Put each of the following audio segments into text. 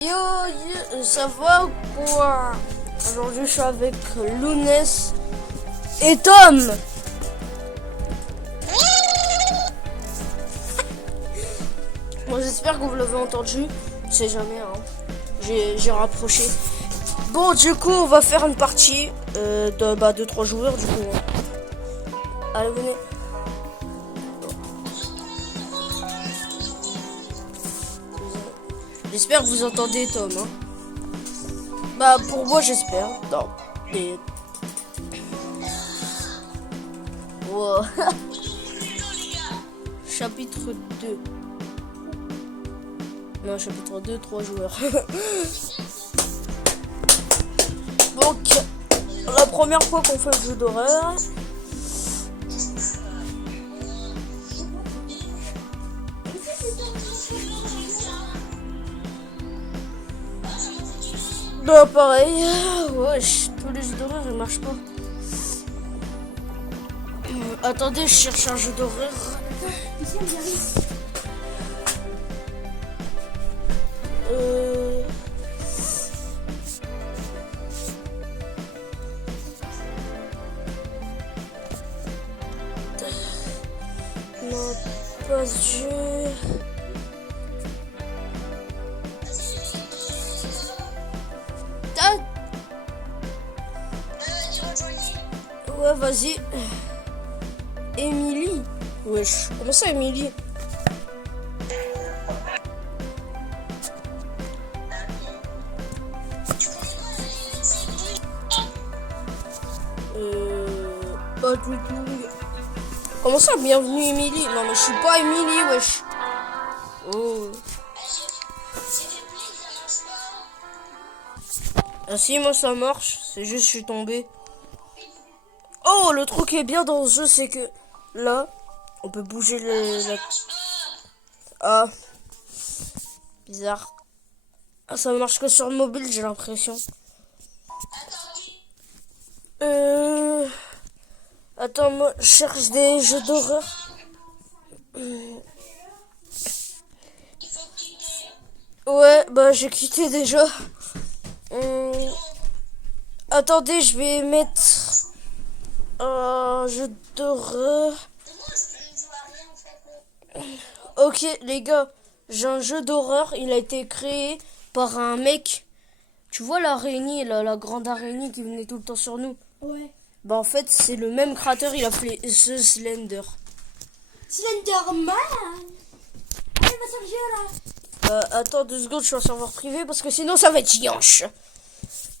Yo, ça va ou quoi? Aujourd'hui, je suis avec Lounès et Tom. Bon, j'espère que vous l'avez entendu. Je sais jamais, hein. J'ai rapproché. Bon, du coup, on va faire une partie de 3 joueurs, du coup. Allez, venez. J'espère que vous entendez Tom, hein. Bah, pour moi, j'espère. Non. Et... Wow. Chapitre 2. Non, chapitre 2, 3 joueurs. Donc, la première fois qu'on fait le jeu d'horreur. Bah, pareil. Wesh, tous les jeux d'horreur, ils marchent pas. Attendez, je cherche un jeu d'horreur. Non, pas ce jeu. Ouais, vas-y. Emily. Wesh, comment ça, Emily? Pas du tout. Comment ça, bienvenue Emily? Non, mais je suis pas Emily, wesh. Oh. Ah si, moi ça marche. C'est juste je suis tombé. Oh, le truc qui est bien dans ce jeu, c'est que là, on peut bouger le... Ah, bizarre. Ah, ça marche que sur le mobile, j'ai l'impression. Attends, moi, je cherche des jeux d'horreur. Ouais, bah j'ai quitté déjà. Attendez, je vais mettre un jeu d'horreur. Ok, les gars, j'ai un jeu d'horreur. Il a été créé par un mec. Tu vois l'araignée, la grande araignée qui venait tout le temps sur nous? Ouais. Bah en fait, c'est le même créateur. Il a fait The Slender. Slenderman. Allez, va sur le jeu là. Attends 2 secondes, je suis en serveur privé parce que sinon ça va être chianche.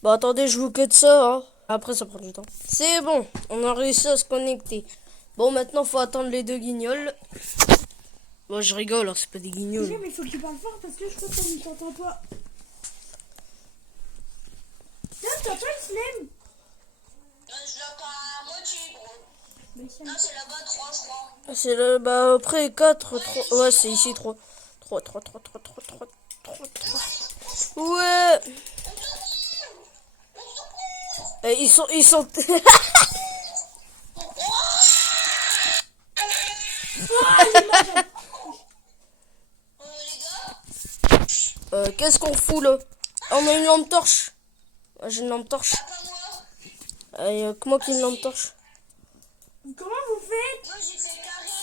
Bah attendez, je vous cut ça, hein. Après ça prend du temps. C'est bon, on a réussi à se connecter. Bon, maintenant faut attendre les 2 guignols. Bon, je rigole, hein, c'est pas des guignols. Mais il faut que tu parles fort parce que je crois qu'on ne t'entend pas. Tiens, t'entends le slam? Je l'entends à moitié, gros. Non, c'est là-bas 3, je crois. C'est le... Bah après 4, 3... Ouais, c'est ici 3. 3. Ouais. Et ils sont... Qu'est-ce qu'on fout là? On a une lampe torche. Ouais, j'ai une lampe torche. Comment qu'il y a une lampe torche? Comment vous faites? Moi, j'ai fait carré.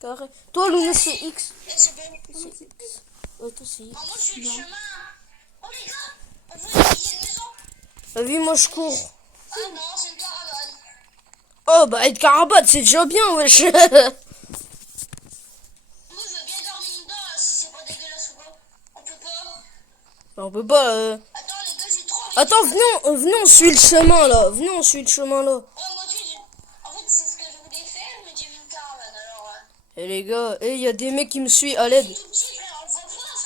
Carré. Toi, Luna, c'est X. Et c'est bien. C'est X. Ouais, toi, c'est X. Moi, je suis le chemin. Oh, les gars, on veut essayer une maison. Vas-y, moi, je cours. Ah non, c'est une caravane. Oh, bah, être caravane, c'est déjà bien, wesh. Moi, je veux bien dormir dedans, si c'est pas dégueulasse ou quoi. On peut pas. On peut pas... Attends, les gars, j'ai trop envie. Attends, venez, on suit le chemin, là. Venez, on suit le chemin, là. Ouais, moi aussi, en fait, c'est ce que je voulais faire, mais j'ai vu une caravane, alors... Eh, les gars, il y a des mecs qui me suivent à l'aide. Tout petit, frère, on le voit pas,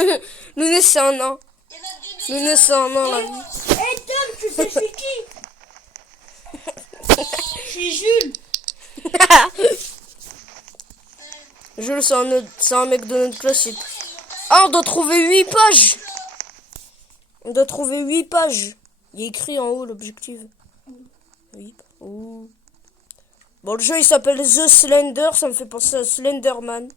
frère. Luna, c'est un nain. Il y en a deux. Luna, c'est un nain, là. Hey Tom, tu sais je suis qui? Je suis Jules. Jules, c'est un mec de notre classe. Ah, on doit trouver 8 pages. On doit trouver 8 pages. Il est écrit en haut l'objectif. Oui. Oh. Bon, le jeu il s'appelle The Slender. Ça me fait penser à Slenderman.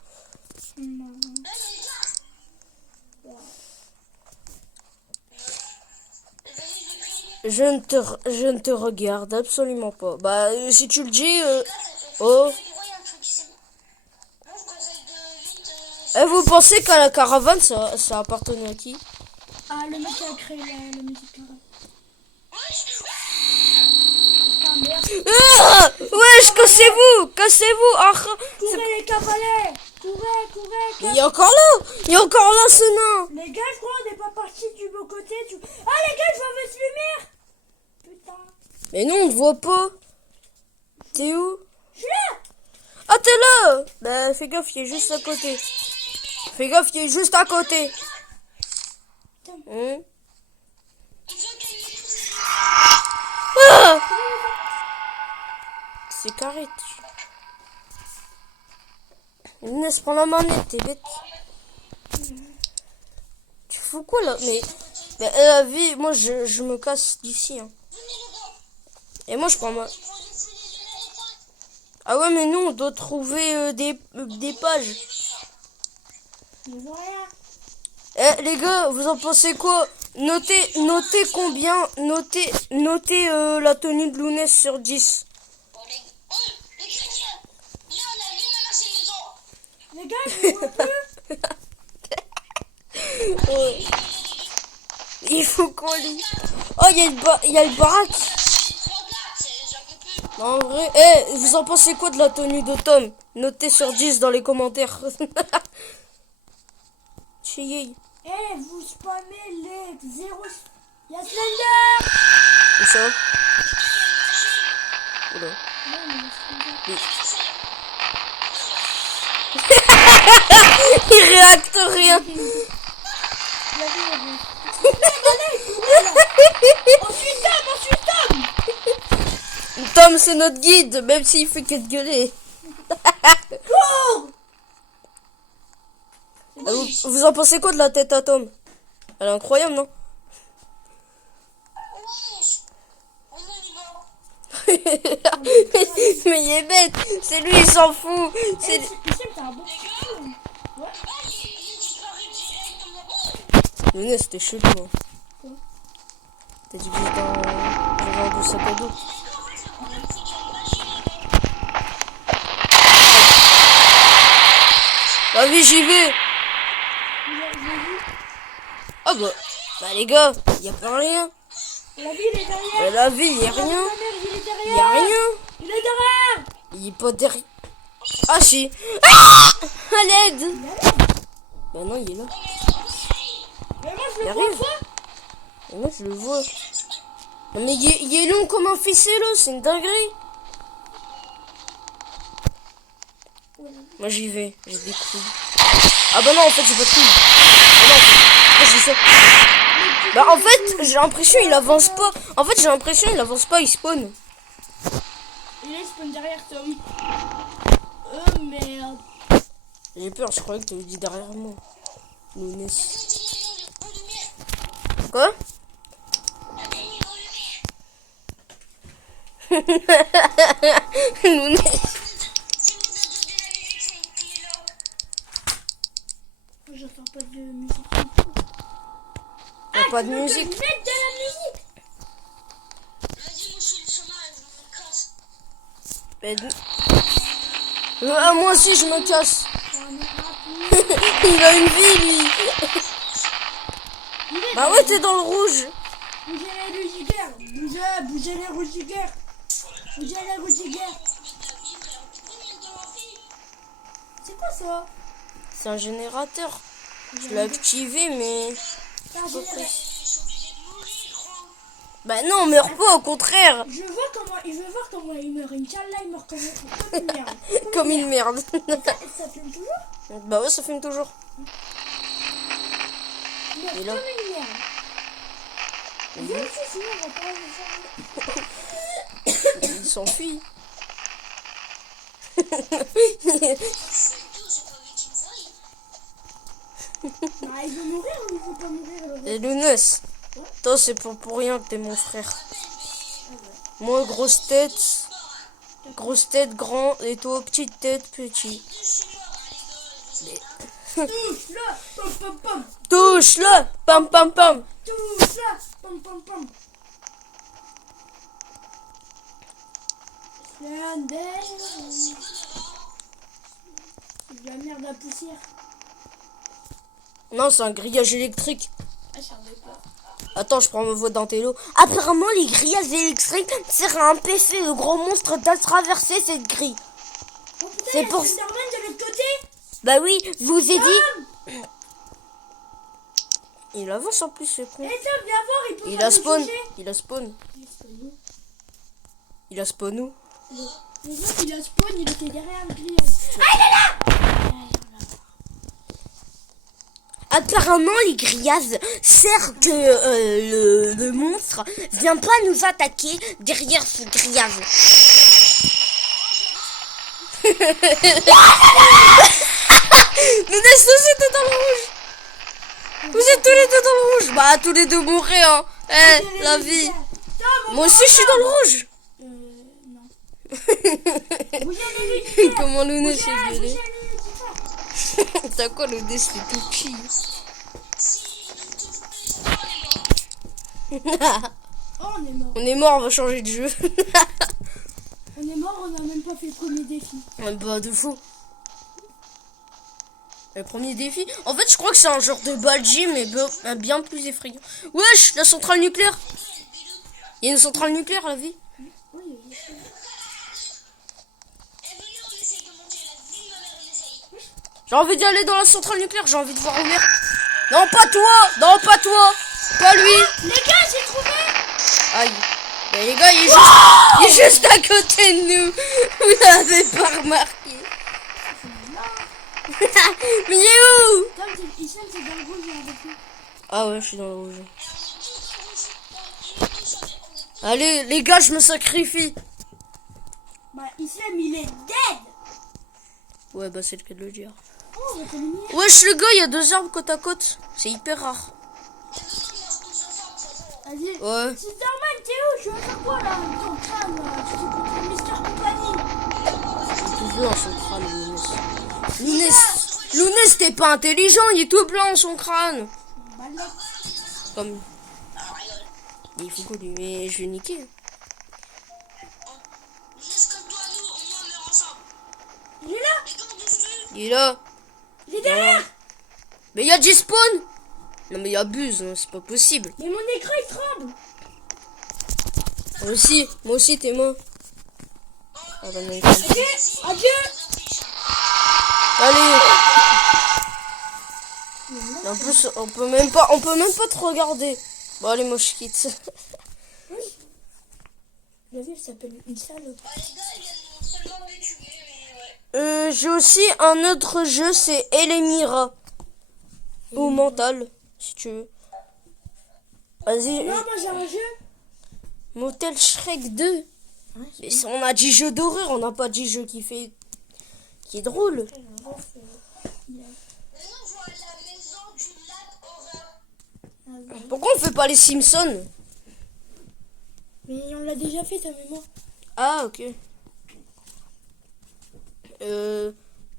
Je ne te regarde absolument pas. Bah, si tu le dis... Là, ça fait Oh. du bruit un truc ici. Moi, je conseille de vite. Vous pensez qu'à la caravane, ça appartenait à qui? Ah, le mec qui a créé la musique. Wesh, Putain, merde. Ah wesh, cassez-vous! Cassez-vous! Ah, Courez les cavalets. il est encore là! Il est encore là, ce nain! Les gars, je crois qu'on n'est pas parti du beau côté. Ah, les gars, je vois votre lumière. Putain. Mais non, on te voit pas. T'es où? Je suis là. Ah, t'es là! Bah, fais gaffe, il est juste à côté. Fais gaffe, il est juste à côté. Hein? il faut qu'il y ait tous ces Ah c'est carré. Inès, prends la manette, t'es bête. Tu fous quoi là? Mais la vie, moi je me casse d'ici. Hein. Et moi je prends ma... Ah ouais, mais nous on doit trouver des pages. Je vois rien. Eh les gars, vous en pensez quoi? Notez combien, notez la tenue de Lounès sur 10. Oh, les chrétiens. Là, on a vu ma maison. Les gars, je vois plus. Ouais. Il faut qu'on lit. Oh, il y a le baraque. En vrai, vous en pensez quoi de la tenue de Tom? Notez sur 10 dans les commentaires. Chier. Vous spammez les 0. Il y a Slender. Où ça? Oula. Il réacte rien. Tom, c'est notre guide, même s'il fait que de gueuler. Vous en pensez quoi de la tête à Tom? Elle est incroyable, non? Mais il est bête. C'est lui, il s'en fout. C'est... T'as un bon film. Lounès, c'était chelou. Hein. Quoi? T'as dit que j'avais un beau sac à dos. Bah oui, j'y vais. Ah bah les gars, y a pas rien. La ville est derrière. Bah, la vie, y a rien. Il est derrière. Y a rien. Il est derrière. Il est pas derrière. Ah si. Ah à l'aide. Bah non, il est là. Mais moi, je Il le vois arrive. pas. Et moi, je le vois. Non, mais il est long comme un ficello, c'est une dinguerie. Moi, j'y vais. J'ai des couilles. Ah bah non, en fait, j'ai pas de couilles. Ah non, moi, je dis ça. Bah en fait, j'ai l'impression il avance pas. En fait, j'ai l'impression il avance pas, il spawn. Il est spawn derrière Tom. Merde. J'ai peur, je croyais que tu avais dit derrière moi. Lounès. Quoi? Lounès. J'entends pas de musique. Y'a pas de Tu veux que musique. je mette de la musique? Vas-y, moi, je suis le chômage, je me casse. Ah, moi aussi je me casse. On est rapide. Il a une vie lui. Il est Bah ouais, t'es dans le rouge. Bougez les rougiguères. Bougez les rougiguères. Bougez les rougiguères. C'est quoi ça? C'est un générateur. Je l'ai activé mais... C'est un générateur. Bah non, meurs pas, au contraire. Je veux voir comment il meurt. Inch'Allah, il meurt comme une merde. Comme une merde. Ça filme toujours? Bah ouais, ça filme toujours. Il meurt Et là? comme une merde. Viens ici, sinon on va pas le Il s'enfuit. Bah, il veut mourir ou il veut pas mourir? Et Lounès, toi c'est pour rien que t'es mon frère. Moi grosse tête grand, et toi petite tête petit. Touche-le, pam pam pam. Touche-le, pam pam pam. Touche-le, pam pam pam. C'est de la merde à poussière. Non, c'est un grillage électrique. Ah, j'en ai pas. Attends, je prends ma voix d'intello. Apparemment, les grillages électriques servent à empêcher le gros monstre de traverser cette grille. Oh putain, C'est il y a pour- Slenderman de l'autre côté. Bah oui, je vous ai dit. Il avance en plus, ce con. Eh Tom, viens voir, il peut Il pas a nous spawn. toucher. Il a spawn. Il a spawn. Il a spawn où? Le mec, il a spawn, il était derrière le grillage. Ah, il est là. Apparemment, les grillages servent que le monstre vient pas nous attaquer derrière ce grillage. Mais laisse c'était dans le rouge. Vous êtes tous les deux dans le rouge. Bah, tous les deux mourrez, hein. Eh, la vie. Tom, Moi aussi, je suis dans le rouge. non. Bougez les lumières. Comment Lounès Bougez, est bougez violé. les lumières. T'as quoi, Lounès, c'est tout chi. Oh, on est mort. On est mort, on va changer de jeu. On est mort, on a même pas fait le premier défi. Bah, de fou. Le premier défi. En fait, je crois que c'est un genre de badge, mais bien plus effrayant. Wesh, la centrale nucléaire. Il y a une centrale nucléaire, la vie. Oui, je sais. J'ai envie d'y aller dans la centrale nucléaire, j'ai envie de voir ouvert. Non, pas toi. Non, pas toi. Pas lui. Les gars, j'ai trouvé. Aïe. Mais les gars, il est juste à côté de nous. Vous l'avez pas remarqué. Mais il est où? Tom, Islam, c'est dans le rouge avec nous. Ah ouais, je suis dans le rouge. Allez, les gars, je me sacrifie. Bah, Islam, il est dead. Ouais, bah c'est le cas de le dire. Oh, on va t'éliminer. Wesh, le gars, il y a 2 arbres côte à côte. C'est hyper rare. Vas-y. Ouais. Superman, t'es où? Tu vas faire quoi là? Ton crâne, là. Tu fais contre le Mister Company. Tout bleu en son crâne, Lounès, t'es pas intelligent, il est tout blanc en son crâne. Bah là. Comme... Il faut qu'on lui... Mais je vais niquer. Il est là. Il est là. Il est derrière. Mais il y a du spawn. Non mais il abuse, hein, c'est pas possible. Mais mon écran, il tremble. Moi aussi, t'es mort. Ah bah non, il Adieu. Adieu. Allez. Et en plus, on peut même pas te regarder. Bon allez, moi je quitte. La ville s'appelle une salope. J'ai aussi un autre jeu, c'est Elemira. Ou Mental, si tu veux. Vas-y. Non, moi j'ai un jeu. Motel Shrek 2. Mais ça, on a dit jeu d'horreur, on n'a pas dit jeu qui est drôle. Pourquoi on fait pas les Simpsons? Mais on l'a déjà fait, ta mémoire. Ah, ok.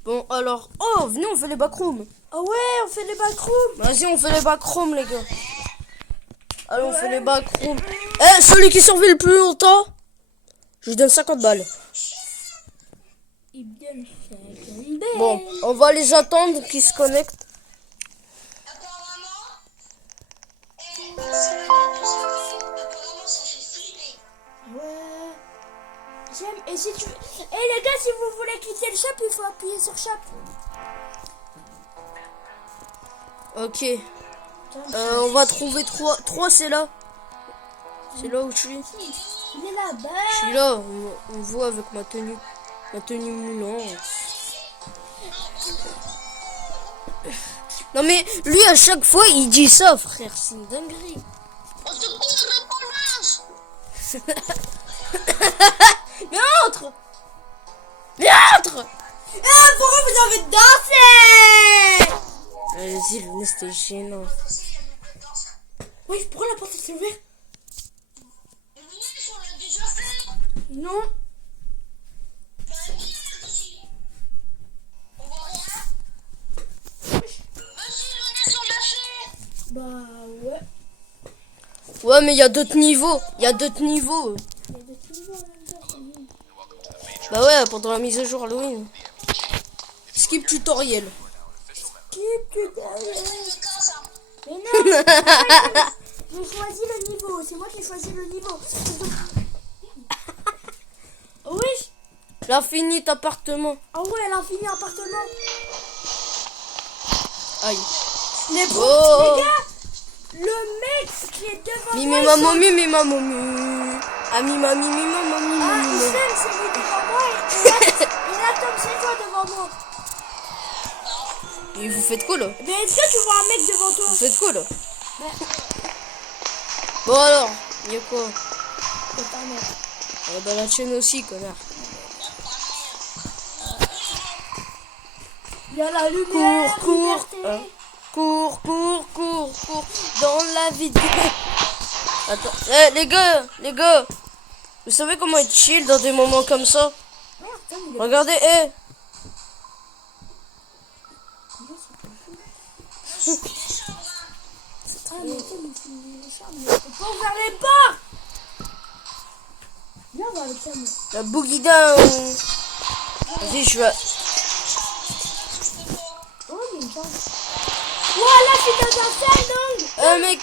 Bon, alors... Oh, venez, on fait les backrooms. Ah ouais, on fait les backrooms. Vas-y, on fait les backrooms, les gars. Allez, on fait les backrooms. Eh, celui qui survit le plus longtemps, je lui donne 50 balles. Il donne Bon, on va les attendre qu'ils se connectent. Ouais. J'aime. Et si tu. Eh les gars, si vous voulez quitter le shop, il faut appuyer sur shop. Ok. On va trouver 3, c'est là. C'est là où je suis. Il est là-bas. Je suis là, on voit avec ma tenue. Ma tenue moulante. Non mais lui à chaque fois il dit ça, frère, c'est une dinguerie. Mais entre. Ah, pourquoi vous avez dansé? Vas-y, le nez c'était gênant. Oui, pourquoi la porte s'est ouverte? Non. Bah ouais. Ouais mais il y a d'autres niveaux. Il y a d'autres niveaux. Il y a des petits niveaux en même temps, c'est nul. Bah ouais, pendant la mise à jour Halloween. Skip tutoriel. Skip tutoriel. C'est quand ça? Mais non, c'est pas vrai, j'ai choisi le niveau. C'est moi qui ai choisi le niveau. Oui. L'infini appartement. Ah ouais, l'infini appartement. Aïe. Les gars, Oh. le mec qui est devant Mi moi. mi il maman saute. mi mi maman mi. Ah mi ma mi mi maman mi Ah, mi mi. Hussein, c'est lui devant moi. Et là, Tom, c'est toi devant moi. Et vous faites quoi là? Mais est-ce que tu vois un mec devant toi? Vous faites quoi là? Bon alors, il y a quoi? C'est pas mec. Eh bah la chaîne aussi, connard. Il y a la lumière, Cours, liberté. cours dans la vidéo. Attends, les gars, vous savez comment être chill dans des moments comme ça? Merde, Tom, il est Regardez, Ah, mais Tom, il finit les chambres. Mais on peut pas ouvrir les portes. Viens voir avec Tom. la boogie down. Vas-y, je vais. Oh, il y a une chambre. Voilà, c'est dans un salon. Mec,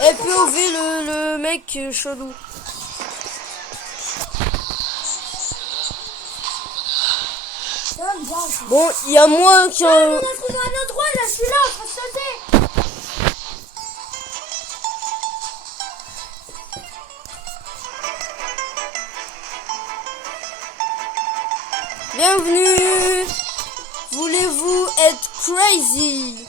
Attends, POV le mec chelou. Tom, viens. Bon, il y a moi qui On a... a trouvé un endroit, là, je suis là, en train de sauter. Bienvenue. Voulez-vous être crazy?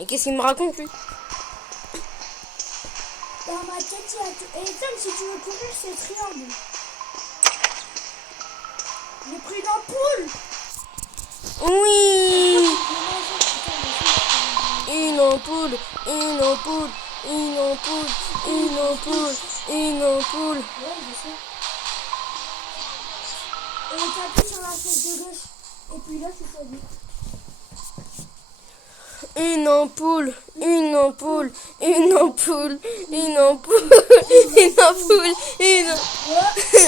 Et qu'est-ce qu'il me raconte lui? Dans ma tête, il y a tout. Et Tom, si tu veux courir, c'est triangle. J'ai pris l'ampoule. Oui. Une ampoule. Ouais, je sais. Et t'appuies sur la flèche de gauche. Et puis là, tu choisis. Une ampoule.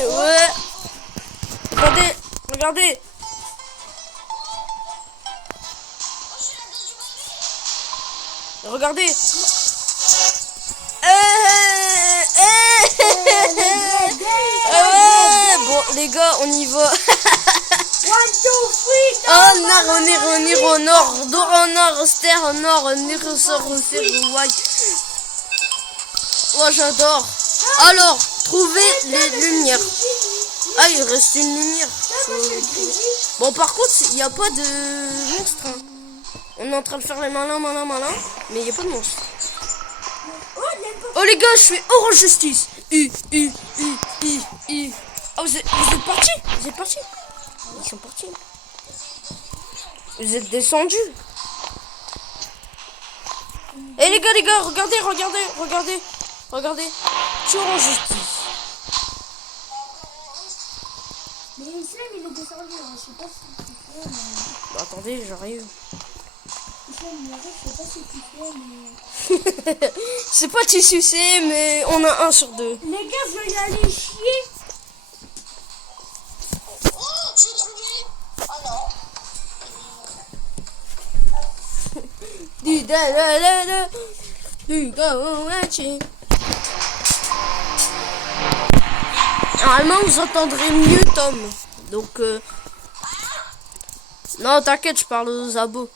Ouais. Regardez. Regardez. Ouais, bon les gars, on y va. 1, 2, 3, Oh nar, au nord, d'or en or, ster en or, sort au ouais. Oh j'adore. Alors, trouvez les lumières. Ah, il reste une lumière. Bon, par contre, il n'y a pas de monstre. Hein. On est en train de faire les malins, mais il n'y a pas de monstre. Oh les gars, je fais Orange Justice. Oh, vous êtes partis? Ils sont partis. Vous êtes descendus. Eh les gars, regardez. Je suis Orange Justice. Mais Islam, il est descendu. Hein. Je sais pas si tu fais, mais... Bah, attendez, j'arrive. Islam, il arrive, je sais pas si tu fais, mais... C'est pas tu sucer, mais on a 1 sur 2. Les gars, je vais y aller chier. Oh, j'ai trouvé. Oh non. Normalement, vous entendrez mieux Tom. Donc, non, t'inquiète, je parle aux abos.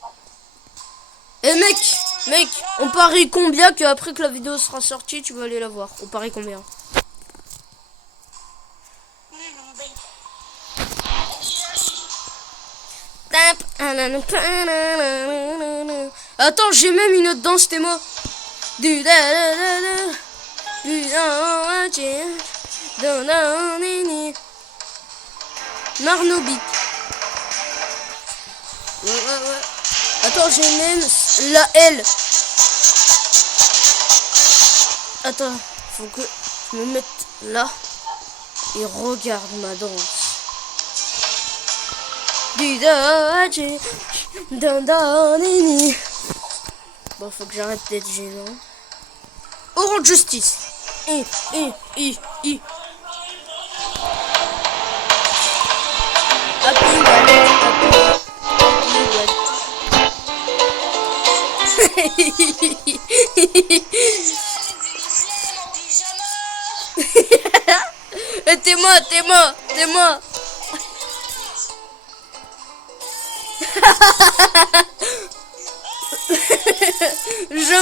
Eh mec, on parie combien que après que la vidéo sera sortie, tu vas aller la voir? On parie combien? Attends, j'ai même une autre danse, t'es moi. Marnobit. Ouais. Attends, j'ai même la L. Attends, faut que je me mette là et regarde ma danse. Bon, faut que j'arrête d'être gênant. Orange Justice. Happy T'es moi. Je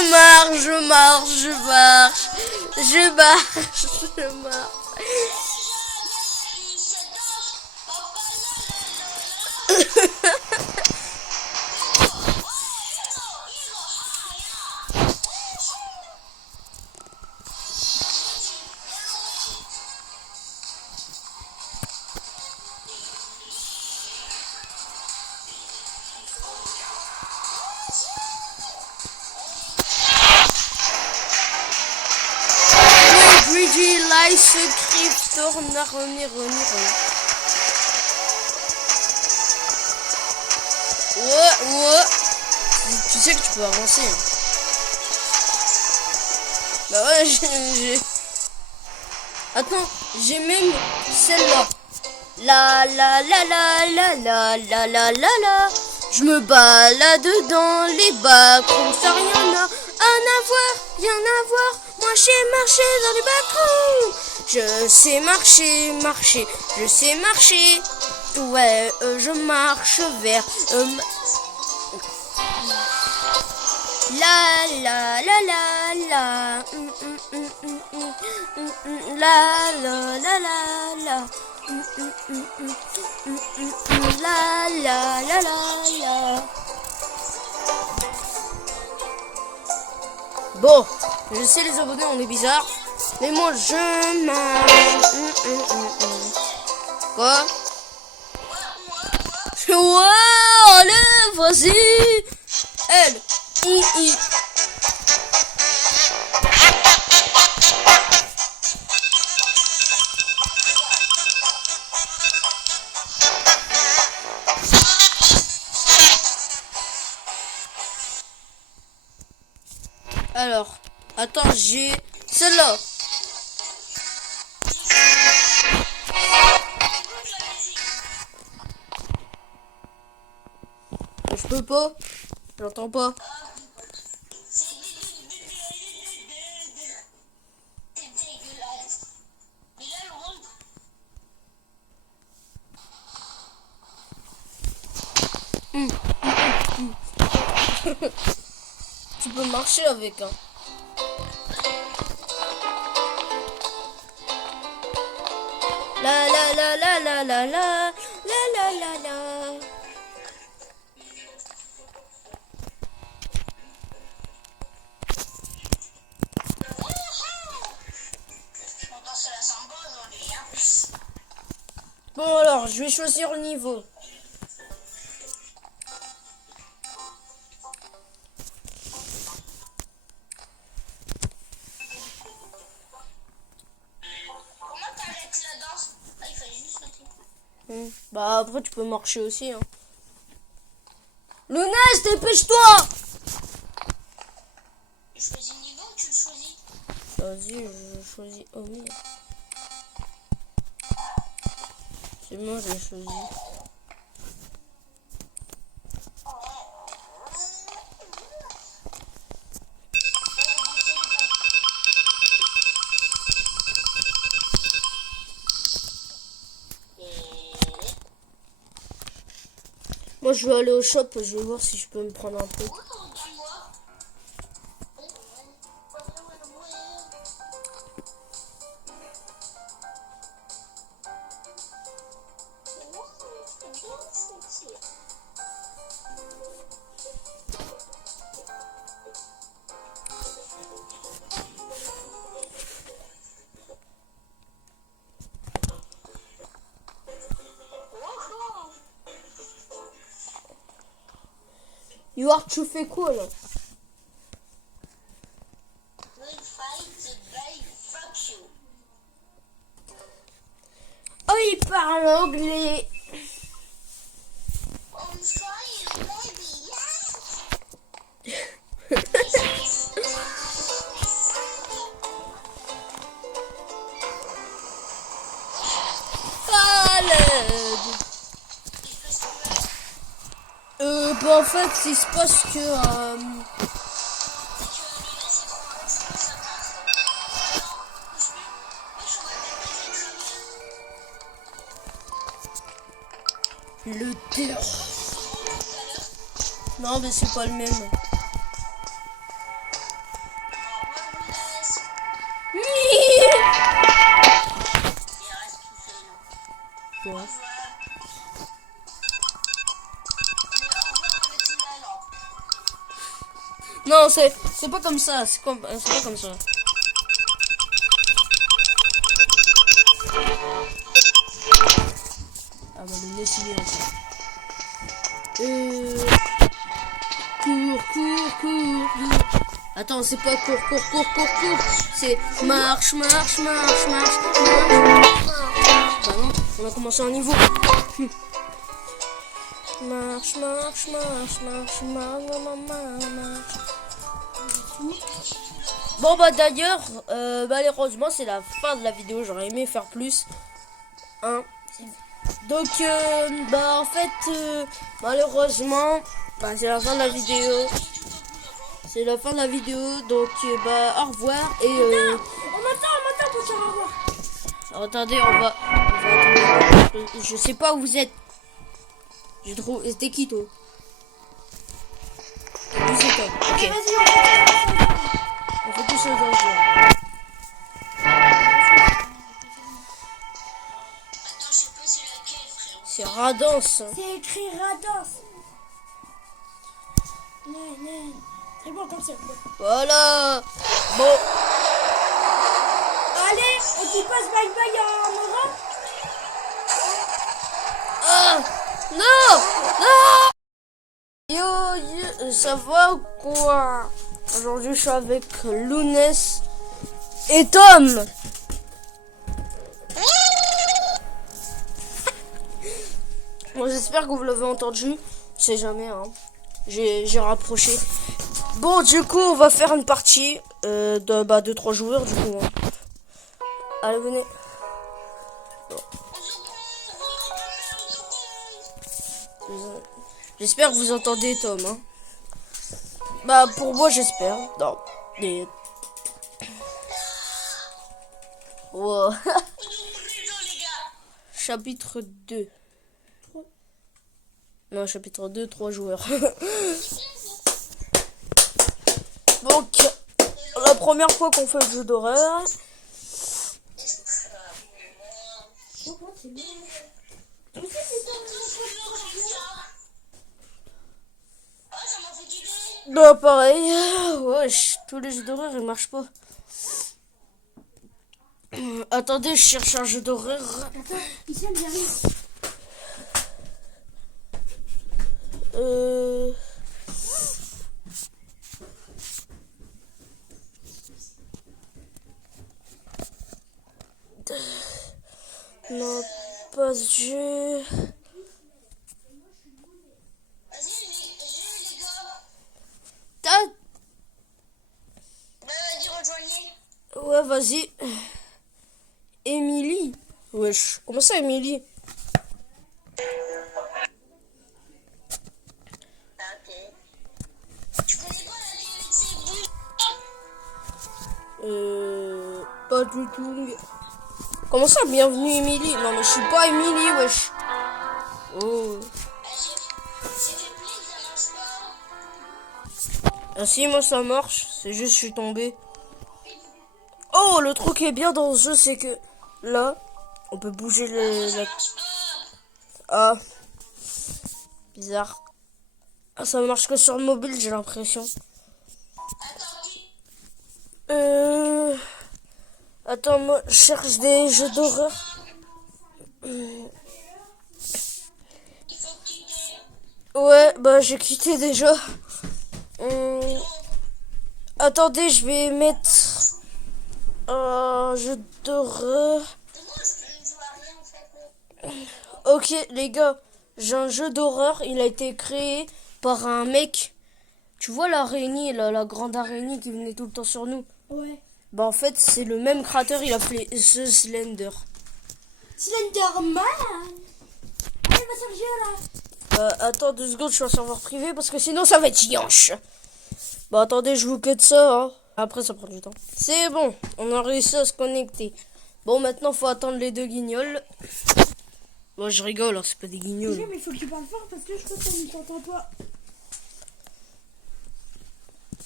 marche. Luigi, Lice, Crypt, Rony. Ouais. Tu sais que tu peux avancer. Hein. Bah ouais, j'ai... Attends, j'ai même celle-là. La. Je me balade dans les bacs, comme ça rien à voir. Moi j'ai marché dans les bacs. Je sais marcher. Ouais, je marche vers... Bon, je sais les abonnés, on est bizarre, mais moi je marche. Quoi? Ouais, allez, vas-y. Elle. Alors, attends, j'ai celle-là. Je peux pas. J'entends pas. Tu peux marcher avec, hein. La. Bon alors, je vais choisir le niveau. Bah après tu peux marcher aussi hein. Lounès, dépêche-toi. Tu choisis le niveau ou tu le choisis? Vas-y, je choisis. Oh merde. C'est moi, j'ai choisi. Moi je vais aller au shop, je vais voir si je peux me prendre un peu. Yoar, tu fais quoi là? Oh, il parle anglais. Bah en fait, il se passe que... Le terre. Non, mais c'est pas le même. Ouais. Non, c'est pas comme ça. C'est pas comme ça. Ah bah le silence. Cours. Attends, c'est pas cours. C'est marche. Bah non, on a commencé un niveau. Marche. Bon bah d'ailleurs, malheureusement c'est la fin de la vidéo. J'aurais aimé faire plus. Hein. Donc bah en fait malheureusement bah, c'est la fin de la vidéo. C'est la fin de la vidéo. Donc bah au revoir et On m'attend pour se revoir. attendez, on va attendre. Je sais pas où vous êtes. J'ai trouvé. C'était qui toi? Vous êtes toi. Ok. Vas-y, On fait tout ça dans le jeu. Attends, je sais pas c'est laquelle, frérot. C'est Radance. c'est écrit Rados. Non. C'est bon comme ça. Voilà. Bon. Allez, on dit passe bye bye en Europe. Ah non. Yo, ça va ou quoi? Aujourd'hui je suis avec Lounès et Tom. Bon, j'espère que vous l'avez entendu. Je sais jamais, hein. J'ai rapproché. Bon, du coup, on va faire une partie de 3 joueurs, du coup. Hein. Allez, venez. J'espère que vous entendez Tom. Hein. Bah, pour moi, j'espère. Non. Mais... Wow. Chapitre 2. Non, chapitre 2, 3 joueurs. Donc, la première fois qu'on fait le jeu d'horreur. Non, pareil. Wesh, tous les jeux d'horreur, ils marchent pas. Attendez, je cherche un jeu d'horreur. Attends, ici, j'arrive. Non, pas ce jeu. Vas-y, les gars. T'as... Bah, vas-y, rejoignez. Ouais, vas-y. Émilie. Wesh, comment ça, Émilie? Ok. Tu connais pas la DLC Pas du tout. Comment ça, bienvenue, Émilie? Non, mais je suis pas Émilie, wesh. Oh. C'était plus, ça marche pas. Ah si, moi ça marche, c'est juste je suis tombé. Oh, le truc qui est bien dans ce jeu, c'est que là, on peut bouger la... Ah, bizarre. Ah, ça marche que sur le mobile, j'ai l'impression. Attends, moi, je cherche des jeux d'horreur. Ouais, bah j'ai quitté déjà. Attendez, je vais mettre un jeu d'horreur. Ok, les gars, j'ai un jeu d'horreur. Il a été créé par un mec. Tu vois l'araignée, la grande araignée qui venait tout le temps sur nous. Ouais. Bah en fait, c'est le même créateur. Il a fait The Slender. Slenderman. Allez, va Sergio là. Attends 2 secondes, je suis en serveur privé parce que sinon ça va être chianche. Bon, attendez, je vous cut ça. Hein. Après, ça prend du temps. C'est bon, on a réussi à se connecter. Bon, maintenant, faut attendre les 2 guignols. Bon, je rigole, hein, c'est pas des guignols. Mais il faut que tu parles fort parce que je crois qu'on ne t'entend pas.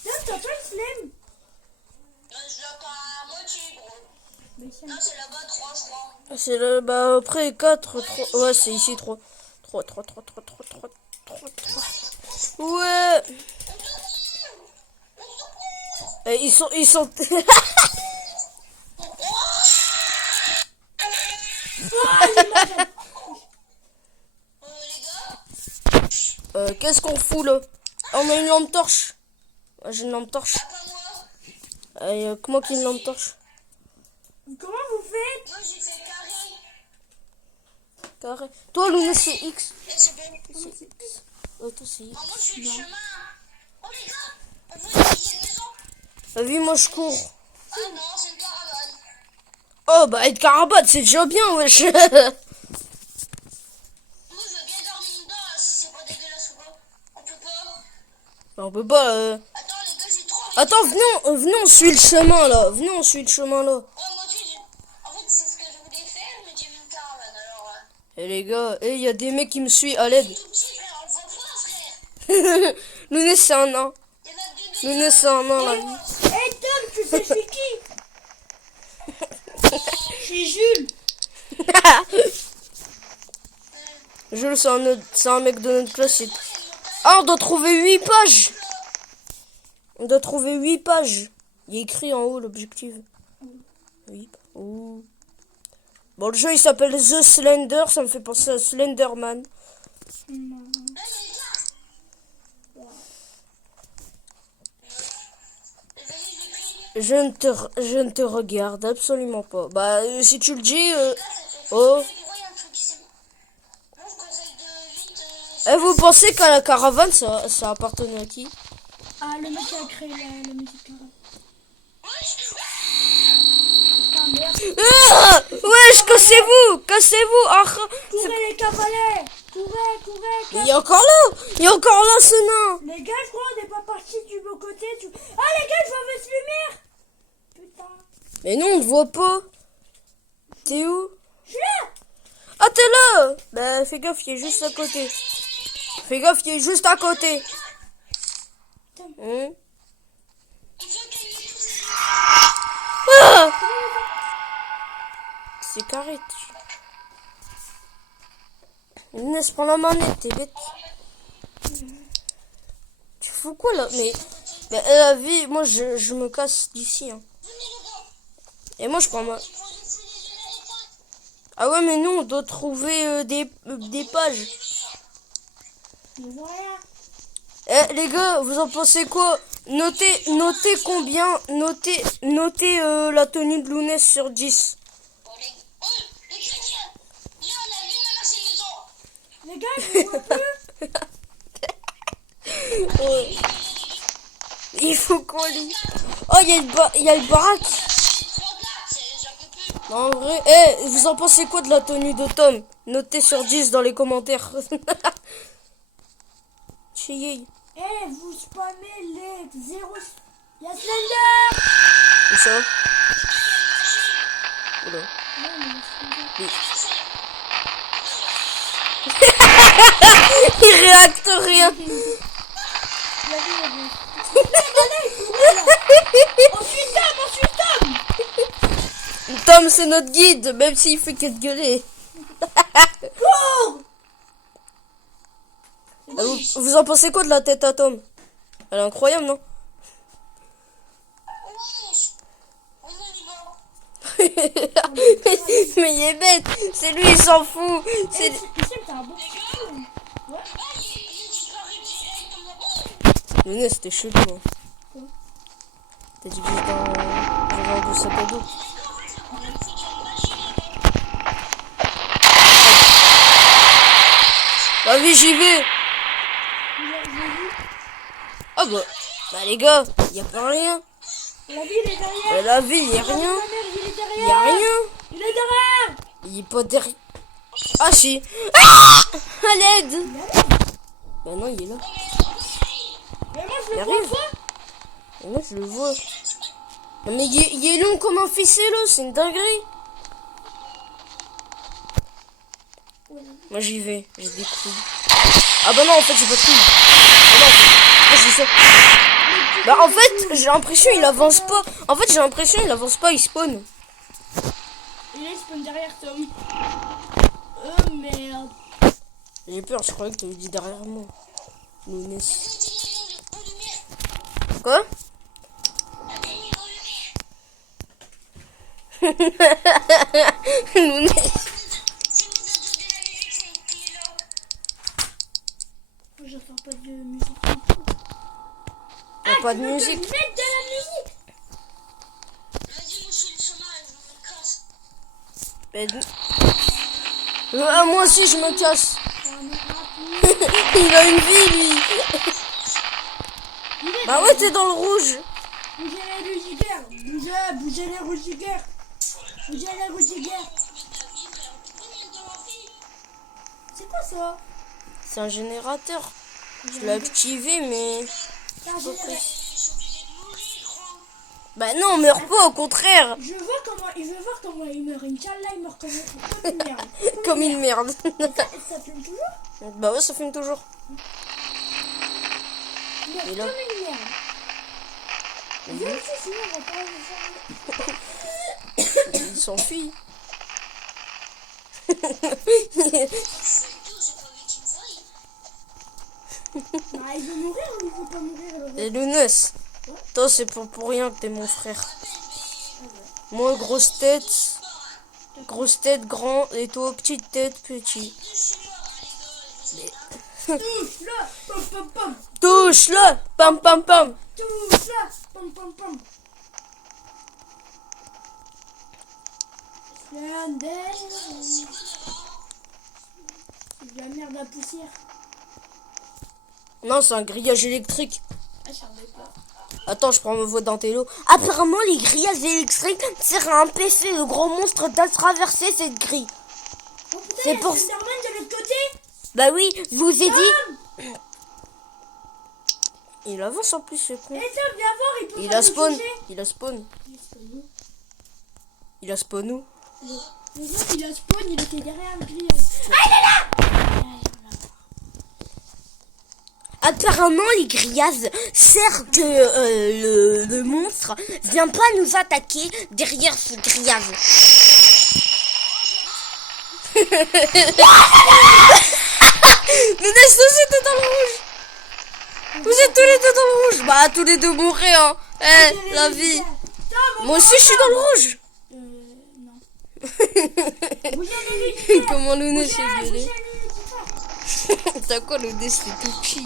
Tiens, t'as pas le flemme? Je l'entends à moitié, gros. Mais ça... Non, c'est là-bas 3, je crois. C'est le, bah, après 4, 3. Ouais, c'est ici 3. 3. Ouais. Et ils sont... Les gars, qu'est-ce qu'on fout là? On a une lampe torche. Ouais, j'ai une lampe torche. pas moi. Comment qu'il y a une lampe torche? Comment vous faites? Moi, j'ai fait carré. Carré. Toi, Luna, c'est X. Et c'est bon. Toi, c'est X. Moi, je suis le chemin. Oh, les gars, on voit qu'il y a une maison. Vas-y, moi, je cours. Ah non, c'est une caravane. Oh, bah, être caravane, c'est déjà bien, wesh. Moi, je veux bien dormir dedans, si c'est pas dégueulasse ou pas. On peut pas. On peut pas, Attends, les gars, j'ai trop envie. Attends, venez, on suit le chemin, là. Venez, on suit le chemin, là. Ouais, moi aussi, en fait, c'est ce que je voulais faire, mais j'ai vu une caravane, alors... Eh, les gars, il y a des mecs qui me suivent à l'aide. Tout petit, frère, on le voit pas, frère. Luna, c'est un nain. Il y en a deux. Luna, c'est un nain, là. Hé Tom, tu sais je suis qui? Je suis Jules. Jules, c'est un mec de notre classe. Ah, on doit trouver 8 pages. On doit trouver 8 pages. Il y a écrit en haut l'objectif. Oui. Oh. Bon, le jeu, il s'appelle The Slender. Ça me fait penser à Slenderman. Je ne te regarde absolument pas. Bah, si tu le dis... Oh. Et vous pensez qu'à la caravane, ça appartenait à qui? Ah, le mec qui a créé la musique. Ah, wesh, cassez-vous. Cassez-vous. Ah, Courez les cavalets. Courez. il est encore là. Il est encore là, ce nain. Les gars, je crois qu'on n'est pas parti du bon côté. Ah, les gars, je vois votre lumière. Putain. Mais non, on ne voit pas. T'es où? Je suis là. Ah, t'es là. Bah, fais gaffe, il est juste à côté. Fais gaffe, il est juste à côté. Hein? Ah, c'est carré. Inès, prends la manette, t'es bête. Tu fous quoi là? Mais la vie, moi je me casse d'ici. Hein. Et moi je prends ma... Ah ouais, mais nous on doit trouver des pages. Je vois rien. Eh les gars, vous en pensez quoi? Notez combien, notez la tenue de Lounès sur 10. Les chrétiens, là on a vu ma marché maison. Les gars, je vous vois plus. Ouais. Il faut qu'on lit. Oh, il y a le baraque. En vrai, vous en pensez quoi de la tenue de Tom? Notez sur 10 dans les commentaires. Chier. Vous spammez les 0. Y'a Slender. Où ça? Oula. Oui. Il réacte rien. Tom, c'est notre guide, même s'il fait que de gueuler. Vous en pensez quoi de la tête à Tom? Elle est incroyable, non? Mais il est bête. C'est lui, il s'en fout. C'est... Luna, c'était chelou. Hein. T'as dit que j'avais un beau sac à dos. Bah oui, j'y vais. Ah bah les gars, y a pas rien. La vie, il est derrière. Bah, la vie, y a rien. Il est Y a rien. Il est derrière. Il est pas derrière. Ah si. Ah, à l'aide. Bah non, il est là. Mais moi je Il le vois arrive. pas. Et là, je le vois. Non, mais il est long comme un ficello, c'est une dinguerie. Moi, j'y vais, j'ai des couilles. Ah bah non, en fait, j'ai pas de couilles. Ah non, moi, je dis ça. Bah en fait, j'ai l'impression il avance pas. En fait, j'ai l'impression il avance pas, il spawn. Et là il spawn derrière Tom. Merde. J'ai peur, je croyais que tu avais dit derrière moi. Lounès. Quoi? Lounès. J'entends pas de musique. Y a pas de tu veux que musique. je mette de la musique? Vas-y, moi je suis le chômage, je me casse. Moi aussi, je me casse. On est rapide. Il a une vie, lui. Bah ouais, t'es dans le rouge. Bougez les rougigueurs. Bougez les rougigueurs. Bougez les rougigueurs. C'est quoi ça? C'est un générateur. Je l'ai activé, mais... C'est un générateur. Bah non, meurs pas, au contraire. Je veux voir comment il meurt. Inch'Allah, il meurt comme une merde. Comme une merde. Ça fume toujours? Bah ouais, ça fume toujours. Il meurt Et là? comme une merde. Viens ici, sinon on va pas le faire. Il s'enfuit. Bah, il veut mourir ou il veut pas mourir? Et Lounès, toi c'est pour rien que t'es mon frère. Moi grosse tête, grand, et toi petite tête, petit. Touche-le! Pam pam pam! Touche-le, pam pam pam. Touche-le! Pam pam pam! C'est un délire. C'est de la merde à poussière. Non, c'est un grillage électrique. Ah, j'en ai pas. Attends, je prends ma voix d'intello. Apparemment, les grillages électriques servent à empêcher le gros monstre de traverser cette grille. Oh putain, C'est il y a pour- Spider-Man de l'autre côté! Bah oui, je vous ai dit. Il avance en plus, ce con. Eh, Tom, viens voir, il peut Il pas a nous spawn. toucher. Il a spawn. Il a spawn où? Il a spawn où? Le gars, il a spawn, il était derrière le grillage. Ah, il est là! Apparemment, les grillages servent que le monstre vient pas nous attaquer derrière ce grillage. Mais laisse aussi, t'es dans le rouge. Vous êtes tous les deux dans le rouge. Bah, tous les deux mourrez, hein. Eh, la vie. Tom, Moi aussi, je suis dans le rouge. non. Bougez les luttes. Comment Lounès Bougez est les violé. luttes. T'as quoi, Lounès, c'est tout petit.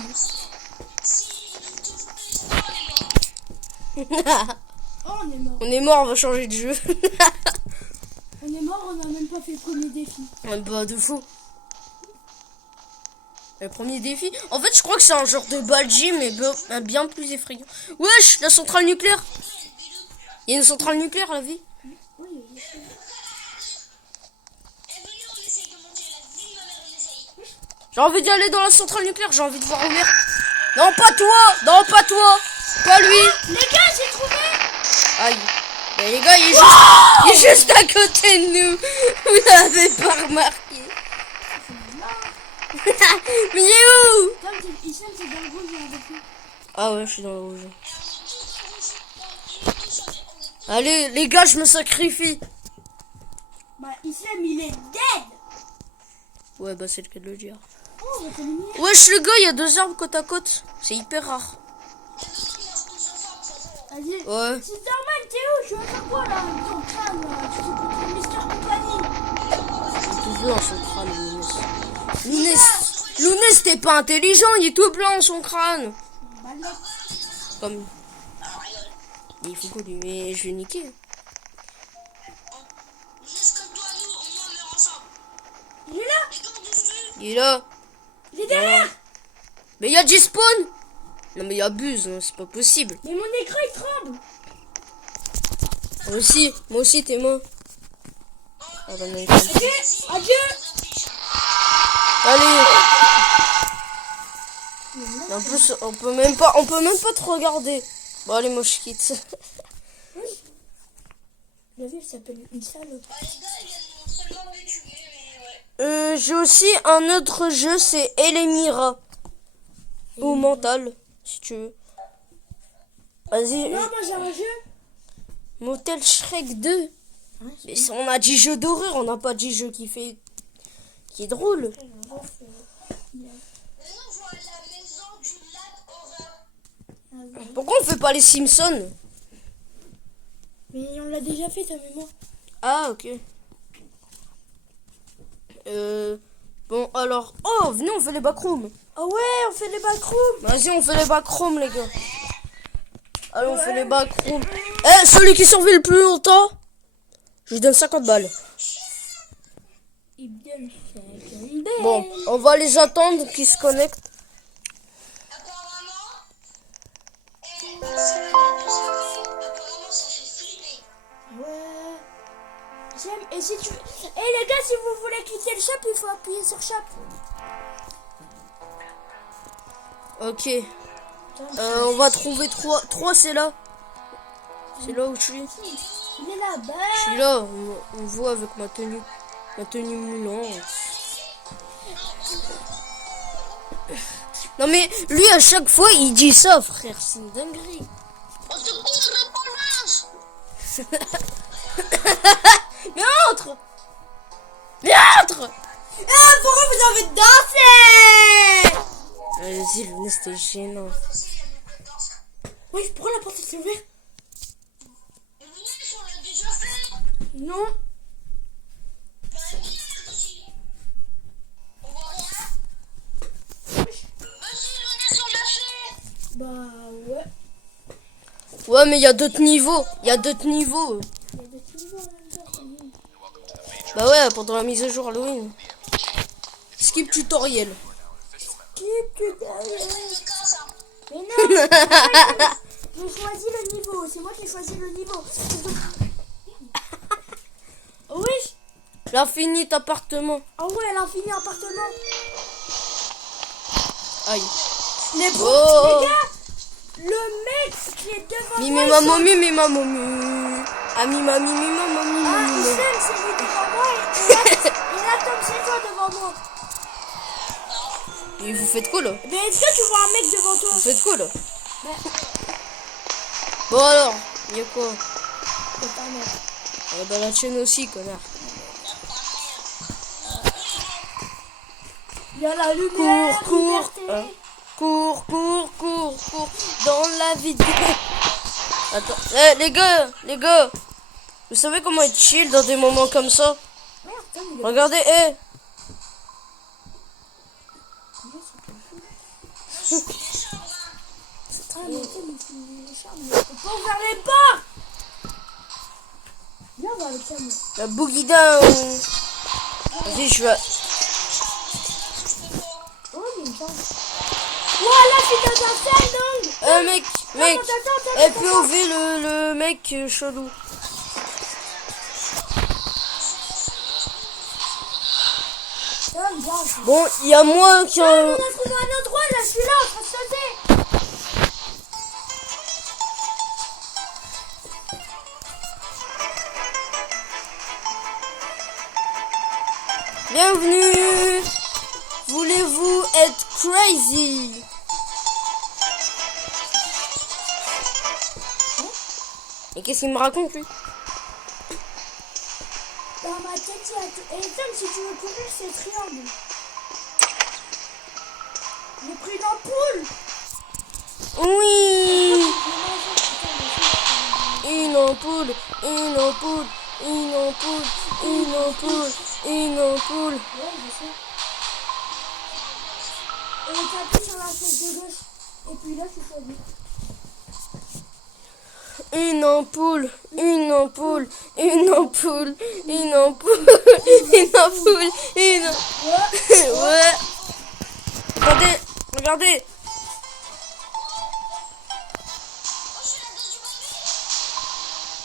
Oh, on est mort. On est mort, on va changer de jeu. On est mort, on a même pas fait le premier défi. Bah, de fou. Le premier défi. En fait, je crois que c'est un genre de badge, mais bien plus effrayant. Wesh, la centrale nucléaire. Il y a une centrale nucléaire, la vie. Oui, Eh, venez, on essaye de monter la vie de ma mère, on essaye. J'ai envie d'y aller dans la centrale nucléaire, j'ai envie de voir Homer. Non, pas toi. Non, pas toi. Pas lui. les gars, j'ai trouvé. Aïe. Mais les gars, il est juste à côté de nous. Vous n'avez pas remarqué. Mais il est où? Tom, Hicham, c'est dans le rouge, il est avec nous. Ah ouais, je suis dans le rouge. Allez, les gars, je me sacrifie. Bah, Hicham, il est dead. Ouais, bah c'est le cas de le dire. Oh, on va t'éliminer. Wesh, le gars, il y a 2 arbres côte à côte. C'est hyper rare. Vas-y. Ouais. Spider-Man, t'es où? Tu vas faire quoi là? Ton crâne là. Tu fais contre Mister Compagnie. Tout blanc son crâne, Lounès. Lounès, t'es pas intelligent, il est tout blanc son crâne. Bah, là. Comme. Il faut qu'on lui. Mais je vais niquer. Laisse comme toi, nous, on meurt ensemble. Il est là. Les gars, on dessus. Il est là. Il est derrière. Mais il y a G-Spawn. Non, mais il abuse, hein, c'est pas possible. Mais mon écran il tremble. Moi aussi, t'es mort. Ah, bah, non, Adieu. Adieu. allez. Et en plus, on peut même pas te regarder. Bon, allez, moi je quitte. La ville s'appelle une salope. Bah, les gars, ils viennent seulement me tuer, mais ouais. J'ai aussi un autre jeu, c'est Elemira. Ou Mental, si tu veux. Vas-y. Non, moi j'ai un jeu. Motel Shrek 2. Mais on a dit jeu d'horreur, on n'a pas dit jeu qui est drôle. Mais non, je vois la maison du lac horreur. Pourquoi on fait pas les Simpsons? Mais on l'a déjà fait, ta mémoire. Ah, ok. Bon, alors... Oh, venez, on fait les backrooms. Ah ouais, on fait les backrooms. Vas-y, on fait les backrooms, les gars. Allez, on fait les backrooms. Eh, celui qui survit le plus longtemps, je lui donne 50 balles. Il me donne 50 balles. Bon, on va les attendre qu'ils se connectent. Apparemment, apparemment, ça fait flipper. Ouais. J'aime. Et si tu. Eh les gars, si vous voulez quitter le shop, il faut appuyer sur shop. Ok. On va trouver 3, c'est là. C'est là où je suis. Il est là-bas. Je suis là. On voit avec ma tenue. Ma tenue moulante. Non mais lui à chaque fois il dit ça, frère. C'est une dinguerie. On se court de province. Mais entre. Mais entre. Ah, pourquoi vous avez dansé? Vas-y, le nez c'était gênant. Oui, pourquoi la porte est ouverte? Mais oui, on l'a déjà fait. Non. Bah, merde. On voit rien. Vas-y, le nez, on l'a fait. Bah ouais. Ouais mais il y a d'autres niveaux. Il y a d'autres niveaux. Il y a des petits mots en même temps, c'est nul. Bah ouais, pendant la mise à jour Halloween. Skip tutoriel. Skip De quand ça? Mais non. J'ai choisi le niveau. C'est moi qui ai choisi le niveau. Oui. L'infini appartement. Ah ouais, l'infini appartement. Aïe. Les Oh. les gars, le mec qui est devant Mimi moi. maman, mimi maman, mimi. Ah mimi maman, mimi maman, mimi Ah, maman. Hussein, c'est lui devant moi. Et là, Tom, c'est toi devant moi. Et vous faites quoi là? Mais est-ce que tu vois un mec devant toi? Vous faites quoi là? Bah, Bon alors, il y a quoi? c'est pas mal. Ah bah la chaîne aussi, connard. Il y a la lumière, Cours, liberté. cours, dans la vidéo. Attends, eh, les gars, vous savez comment être chill dans des moments comme ça? Merde, Tom, il est... Regardez, eh. Ah, mais Tom, il est charmé. On peut pas ouvrir les portes. Viens, on va avec Tom. La boogie down. Vas-y, je vais... Oh, il y a une chambre. Voilà, c'est dans un salon. mec, Attends. POV le mec chelou. Tom, viens. Bon, il y a moi qui On en... a trouvé un endroit, là, je suis là, en train de sauter. Bienvenue. Voulez-vous être crazy? Et qu'est-ce qu'il me raconte lui? Dans ma tête, il y a tout. Et Tom, si tu veux courir, c'est triangle. J'ai pris une ampoule. Oui. Mais Une ampoule, une ampoule, une ampoule, une ampoule, une ampoule. ouais, je sais. Et t'appuies sur la flèche de gauche. Et puis là, tu choisis. Une ampoule, une ampoule, une ampoule, une ampoule, une ampoule, une ampoule. Ouais. Regardez, regardez.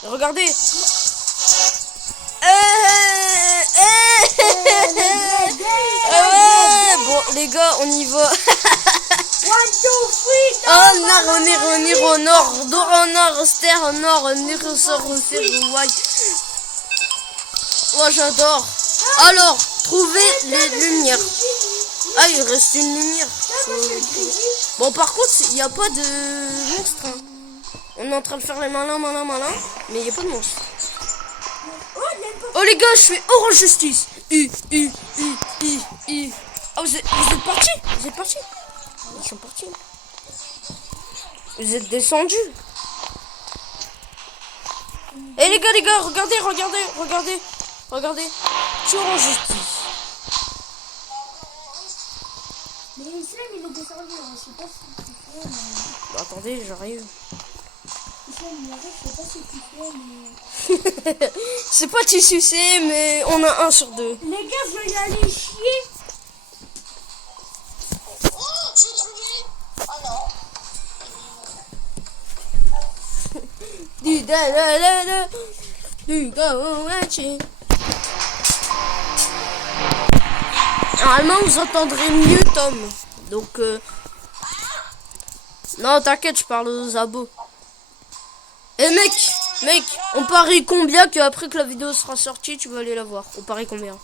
Regardez. Ouais. Bon, les gars, on y va. Ouais, Oh, nord, nord, ster, nord, ouais. Oh, j'adore. Alors, trouvez les lumières. Ah, il reste une lumière. Bon, par contre, il n'y a pas de monstre. Hein. On est en train de faire les malins, mais il n'y a pas de monstre. Oh, les gars, je fais Orange Justice. Ah, vous êtes partis? Vous êtes partis? Ils sont partis. Vous êtes descendus. Eh les gars, regardez. Je suis Orange Justice. Mais Islam, il est descendu, je sais pas si tu fais, mais... Bah, attendez, j'arrive. Islam, il arrive, je sais pas si tu fais, mais... C'est pas tu sucer, mais on a 1 sur 2. Les gars, je vais y aller chier. Oh, j'ai trouvé. Oh non. Normalement, vous entendrez mieux Tom. Donc, non, t'inquiète, je parle aux abos. Eh mec, on parie combien qu'après que la vidéo sera sortie, tu vas aller la voir? On parie combien?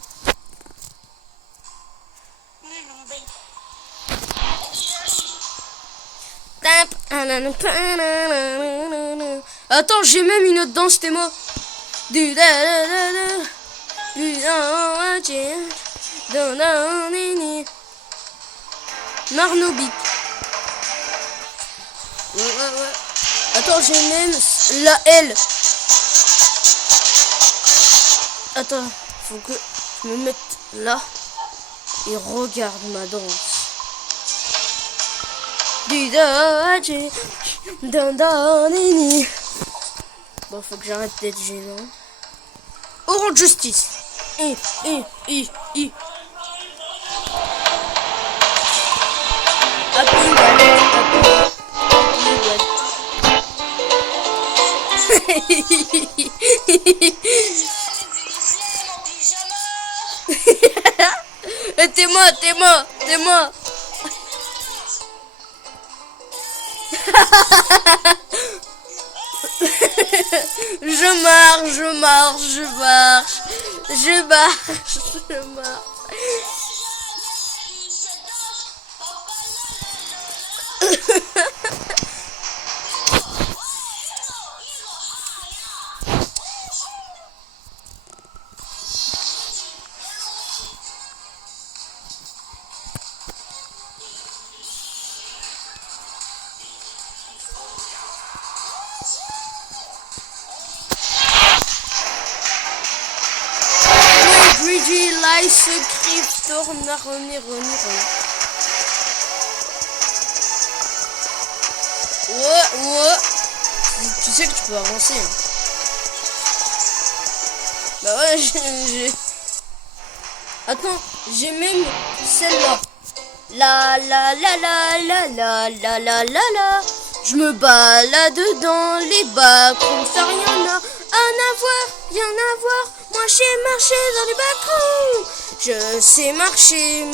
Attends, j'ai même une autre danse, t'es moi. Marnobic. Ouais. Attends, j'ai même la L. Attends, faut que je me mette là et regarde ma danse. Bon, faut que j'arrête d'être gênant. Orange Justice. T'es moi. Je marche. Greedy Lice Cryptor Ouais. Tu sais que tu peux avancer. Hein. Bah ouais, j'ai... Attends, j'ai même celle-là. La. Je me balade dans les bacs, comme ça rien à voir. Moi j'ai marché dans les bacs. Je sais marcher.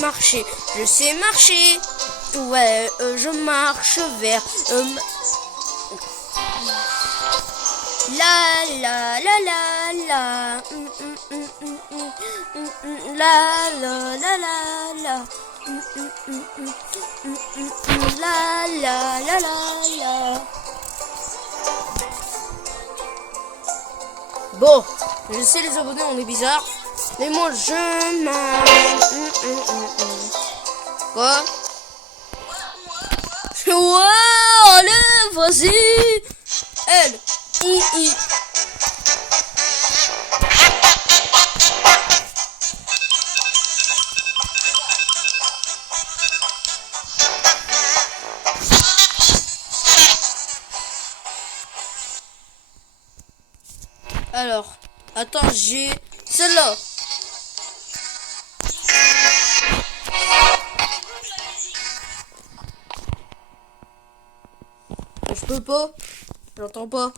Ouais, je marche vers... La. Bon, je sais les abonnés, on est bizarre. Mais moi je marche. Quoi? Ouais, allez, vas-y. L, I. Alors, attends, j'ai celle-là. Je peux pas. J'entends pas.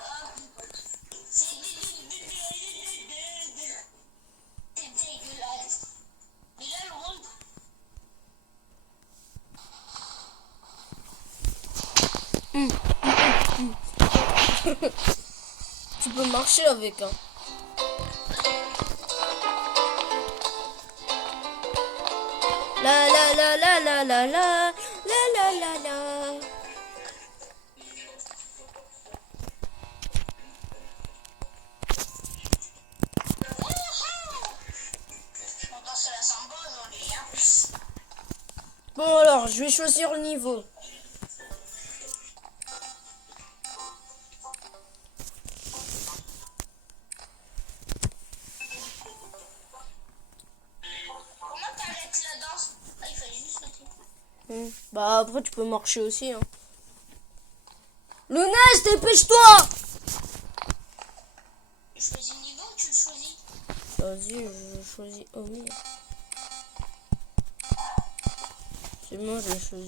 Tu peux marcher avec, hein. La la la la la la la la la la. On danse la samba aujourd'hui, hein. Bon alors, je vais choisir le niveau. Comment t'arrêtes la danse? Ah, il fallait juste sauter. Bah après tu peux marcher aussi, hein. Lounès, dépêche-toi! Tu choisis le niveau ou tu le choisis? Vas-y, je choisis Omi. C'est bon, je l'ai choisi.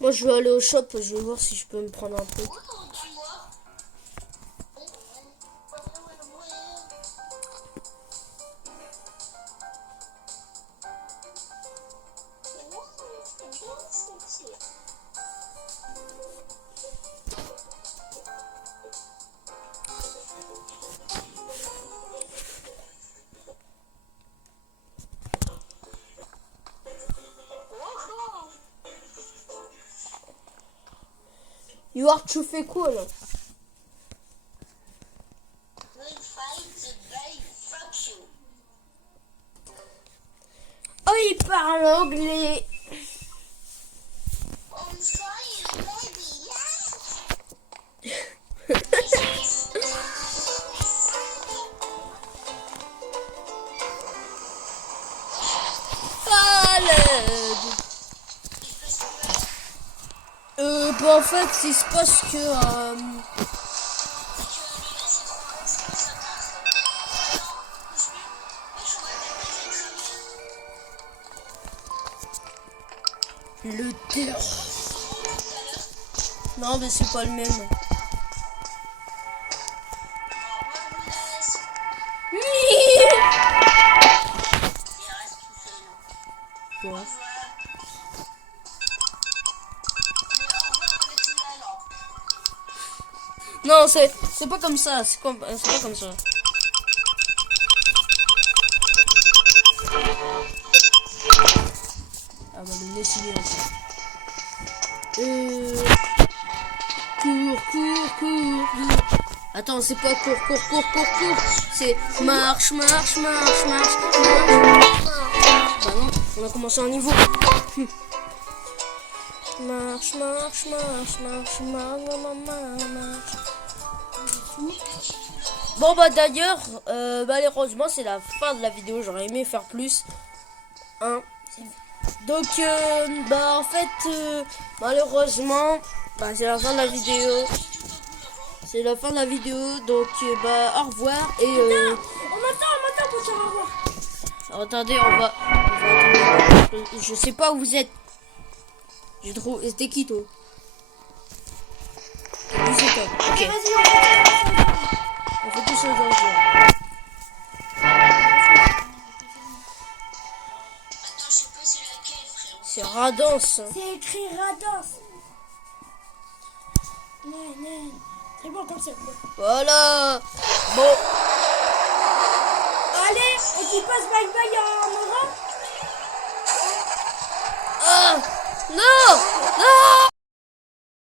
Moi je vais aller au shop, je vais voir si je peux me prendre un truc. Dis-moi. Yoar, tu fais quoi là? We'll fight the guy fuck you. Oh, il parle anglais. On fire, baby, yeah. À l'aide. Bah en fait, il se passe que... Le terre. Non, mais c'est pas le même. Bon. Non, c'est pas comme ça. C'est pas comme ça. Ah bah le laisse il est encore. Cours. Attends, c'est pas cours. C'est marche. Bah non, on a commencé un niveau. Marche. Bon bah d'ailleurs, malheureusement c'est la fin de la vidéo. J'aurais aimé faire plus. Hein. Donc bah en fait malheureusement bah c'est la fin de la vidéo. C'est la fin de la vidéo. Donc bah au revoir et On m'entend pour dire au revoir. attendez, on va attendre. Je sais pas où vous êtes. J'ai trop. C'était qui toi? C'est toi. Ok. Vas-y, On fait tout ça dans le Attends, je sais pas c'est laquelle, frérot. C'est Radance. c'est écrit Rados. Non. C'est bon comme ça. Voilà. Bon. Allez, et qui passe bye en orange. Ah non.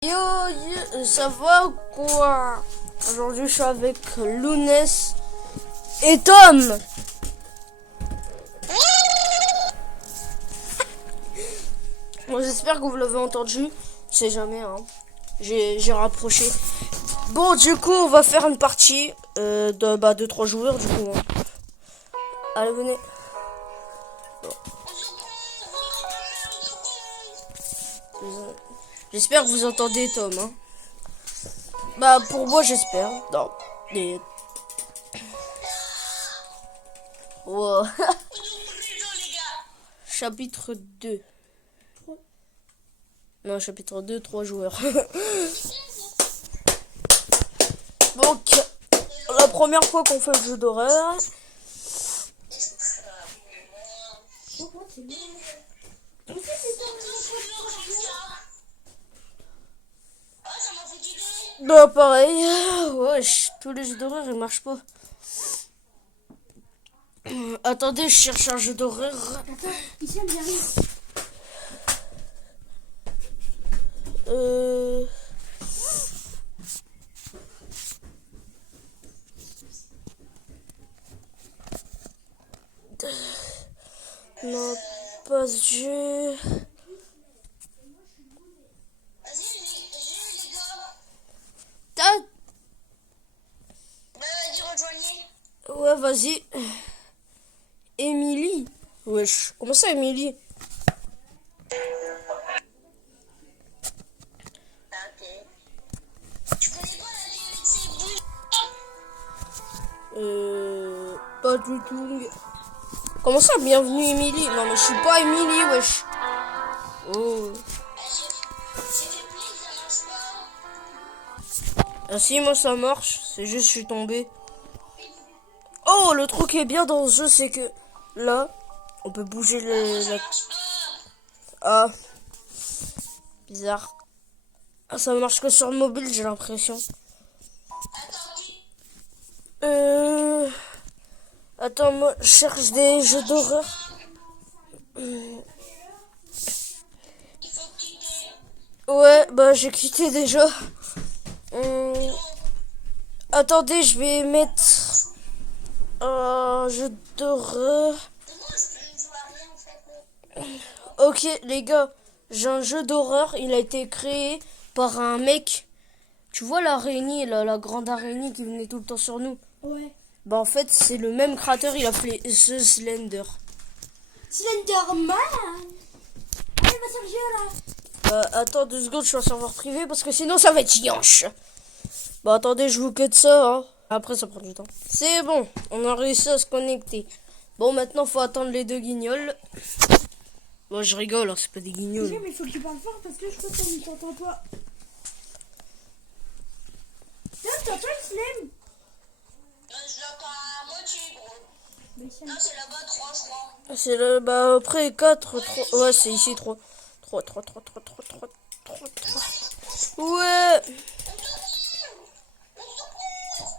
Yo, ça va ou quoi? Aujourd'hui je suis avec Lounès et Tom. Bon, j'espère que vous l'avez entendu. Je sais jamais, hein. J'ai rapproché. Bon, du coup, on va faire une partie de 3 joueurs, du coup. Hein. Allez, venez. J'espère que vous entendez Tom. Hein. Bah, pour moi, j'espère. Non. Mais... Wow. Chapitre 2. Non, chapitre 2, 3 joueurs. Donc, la première fois qu'on fait le jeu d'horreur. Pourquoi c'est bien? Bah pareil. Wesh, tous les jeux d'horreur ils marchent pas. Attendez, je cherche un jeu d'horreur. Attends, ici on j'arrive. Non, pas ce jeu. Vas-y, les gars. T'as- Bah, vas-y, rejoignez. Ouais, vas-y. Emily. Wesh, comment ça, Emily? Ah, ok. Tu connais pas la DLC Pas du tout. Comment ça, bienvenue, Emily? Non, mais je suis pas Emily, wesh. Oh. J'ai fait play, ça marche pas. Ah si, moi ça marche. C'est juste, je suis tombé. Oh, le truc qui est bien dans ce jeu, c'est que là, on peut bouger Ça la... marche pas. Ah, bizarre. Ah, ça marche que sur le mobile, j'ai l'impression. Attends, qui? Attends, moi, je cherche des jeux d'horreur. Il faut quitter. Ouais, bah j'ai quitté déjà. Attendez, je vais mettre un jeu d'horreur. Moi, je joue à rien, en fait. Ok, les gars, j'ai un jeu d'horreur. Il a été créé par un mec. Tu vois l'araignée, là, la grande araignée qui venait tout le temps sur nous. Ouais. Bah en fait, c'est le même créateur. Il a fait The Slender. Slenderman. Allez, va Sergio là. Attends 2 secondes, je suis en serveur privé parce que sinon ça va être chianche. Bah attendez, je vous cut ça. Hein. Après, ça prend du temps. C'est bon, on a réussi à se connecter. Bon, maintenant, faut attendre les 2 guignols. Bon, je rigole, hein, c'est pas des guignols. Mais il faut que tu parles fort parce que je crois qu'on ne t'entend pas. Tiens, t'entends Slim? Je l'entends à moitié, gros. Mais ça- Non, c'est là-bas 3, je crois. C'est le, bah après 4, 3. Ouais, c'est ici 3. 3. Ouais.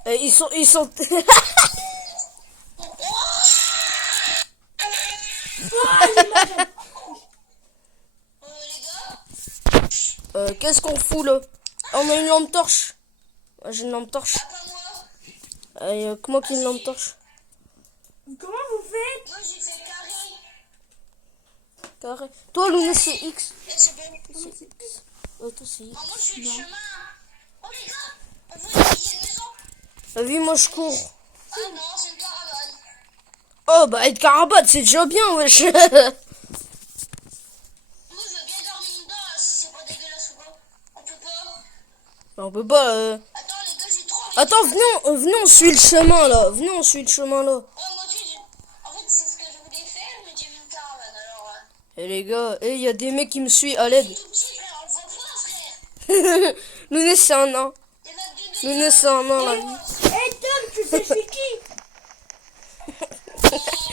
Et ils sont. Les gars, Qu'est-ce qu'on fout là? On a une lampe torche. Ouais, j'ai une lampe torche. pas moi. Y'a que moi qui ai une lampe torche. Comment vous faites? Moi, j'ai fait carré. Carré. Toi, Luna, c'est X. Et c'est bon. Toi, c'est X. Moi, je suis le chemin. Oh, les gars, on voit une maison. Vas-y, moi je cours. Ah non, c'est une caravane. Oh, bah être caravane, c'est déjà bien, wesh. Moi, je veux bien dormir dedans, là, si c'est pas dégueulasse ou pas. On peut pas. On peut pas. Attends, les gars, j'ai trop envie. Attends, venez, on suit le chemin là. Venez, on suit le chemin là. Ouais, moi aussi, en fait, c'est ce que je voulais faire, mais j'ai vu une caravane, alors... Eh les gars, il y a des mecs qui me suivent à l'aide. Tout petit, frère, on le voit pas, frère. Luna, c'est un nain. Il y en a deux. Luna, c'est un nain là. Hé Tom, tu sais je suis qui?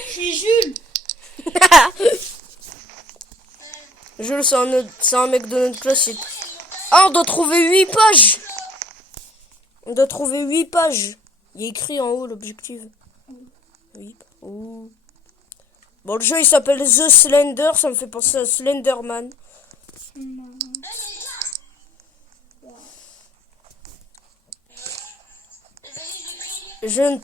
Je suis Jules. Jules, c'est un mec de notre classe. Ah, on doit trouver 8 pages. On doit trouver 8 pages. Il y a écrit en haut l'objectif. Oui. Oh. Bon, le jeu il s'appelle The Slender. Ça me fait penser à Slenderman. Je ne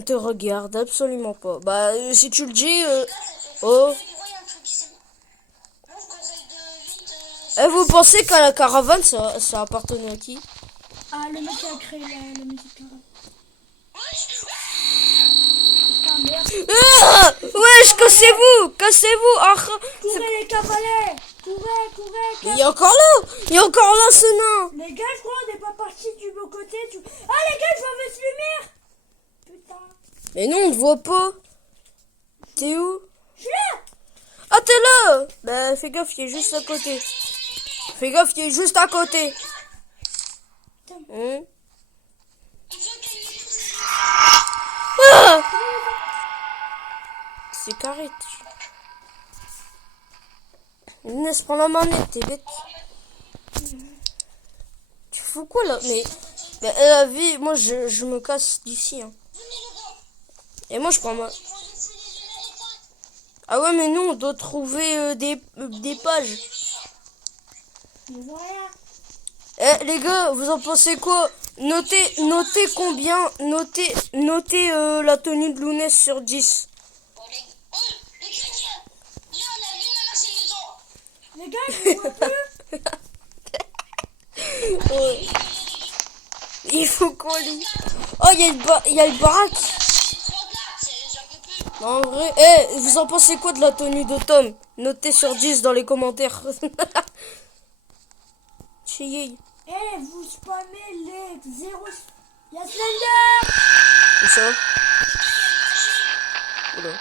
te regarde absolument pas. Bah, si tu le dis. Oh. Et vous pensez qu'à la caravane, ça appartenait à qui? Ah, le mec qui a créé la musique. Putain, merde. Ah, wesh, cassez-vous. Cassez-vous. Ah, Courez les cavalets. Courez. il est encore là. Il est encore là, ce nain. Les gars, je crois qu'on n'est pas parti du bon côté. Ah, les gars, je vois votre lumière. Putain. Mais non, on ne voit pas. T'es où? Je suis là. Ah, t'es là. Bah, fais gaffe, il est juste à côté. Fais gaffe, il est juste à côté. Hein? Ah, c'est carré. Inès, prends la manette, t'es bête. Tu fous quoi là? Mais la vie, moi je me casse d'ici. Hein. Et moi je prends ma... Ah ouais, mais nous on doit trouver des pages. Je vois rien. Eh les gars, vous en pensez quoi? Notez combien, notez la tenue de Lounès sur 10. Oh, les chrétiens. Là, on a vu ma maison. Les gars, je vois plus. Ouais. Il faut qu'on lit. Oh, il y a le baraque. En vrai, vous en pensez quoi de la tenue de Tom? Notez sur 10 dans les commentaires. Chier. Eh, vous spammez les 0. Y'a Slender. Et ça? Oula.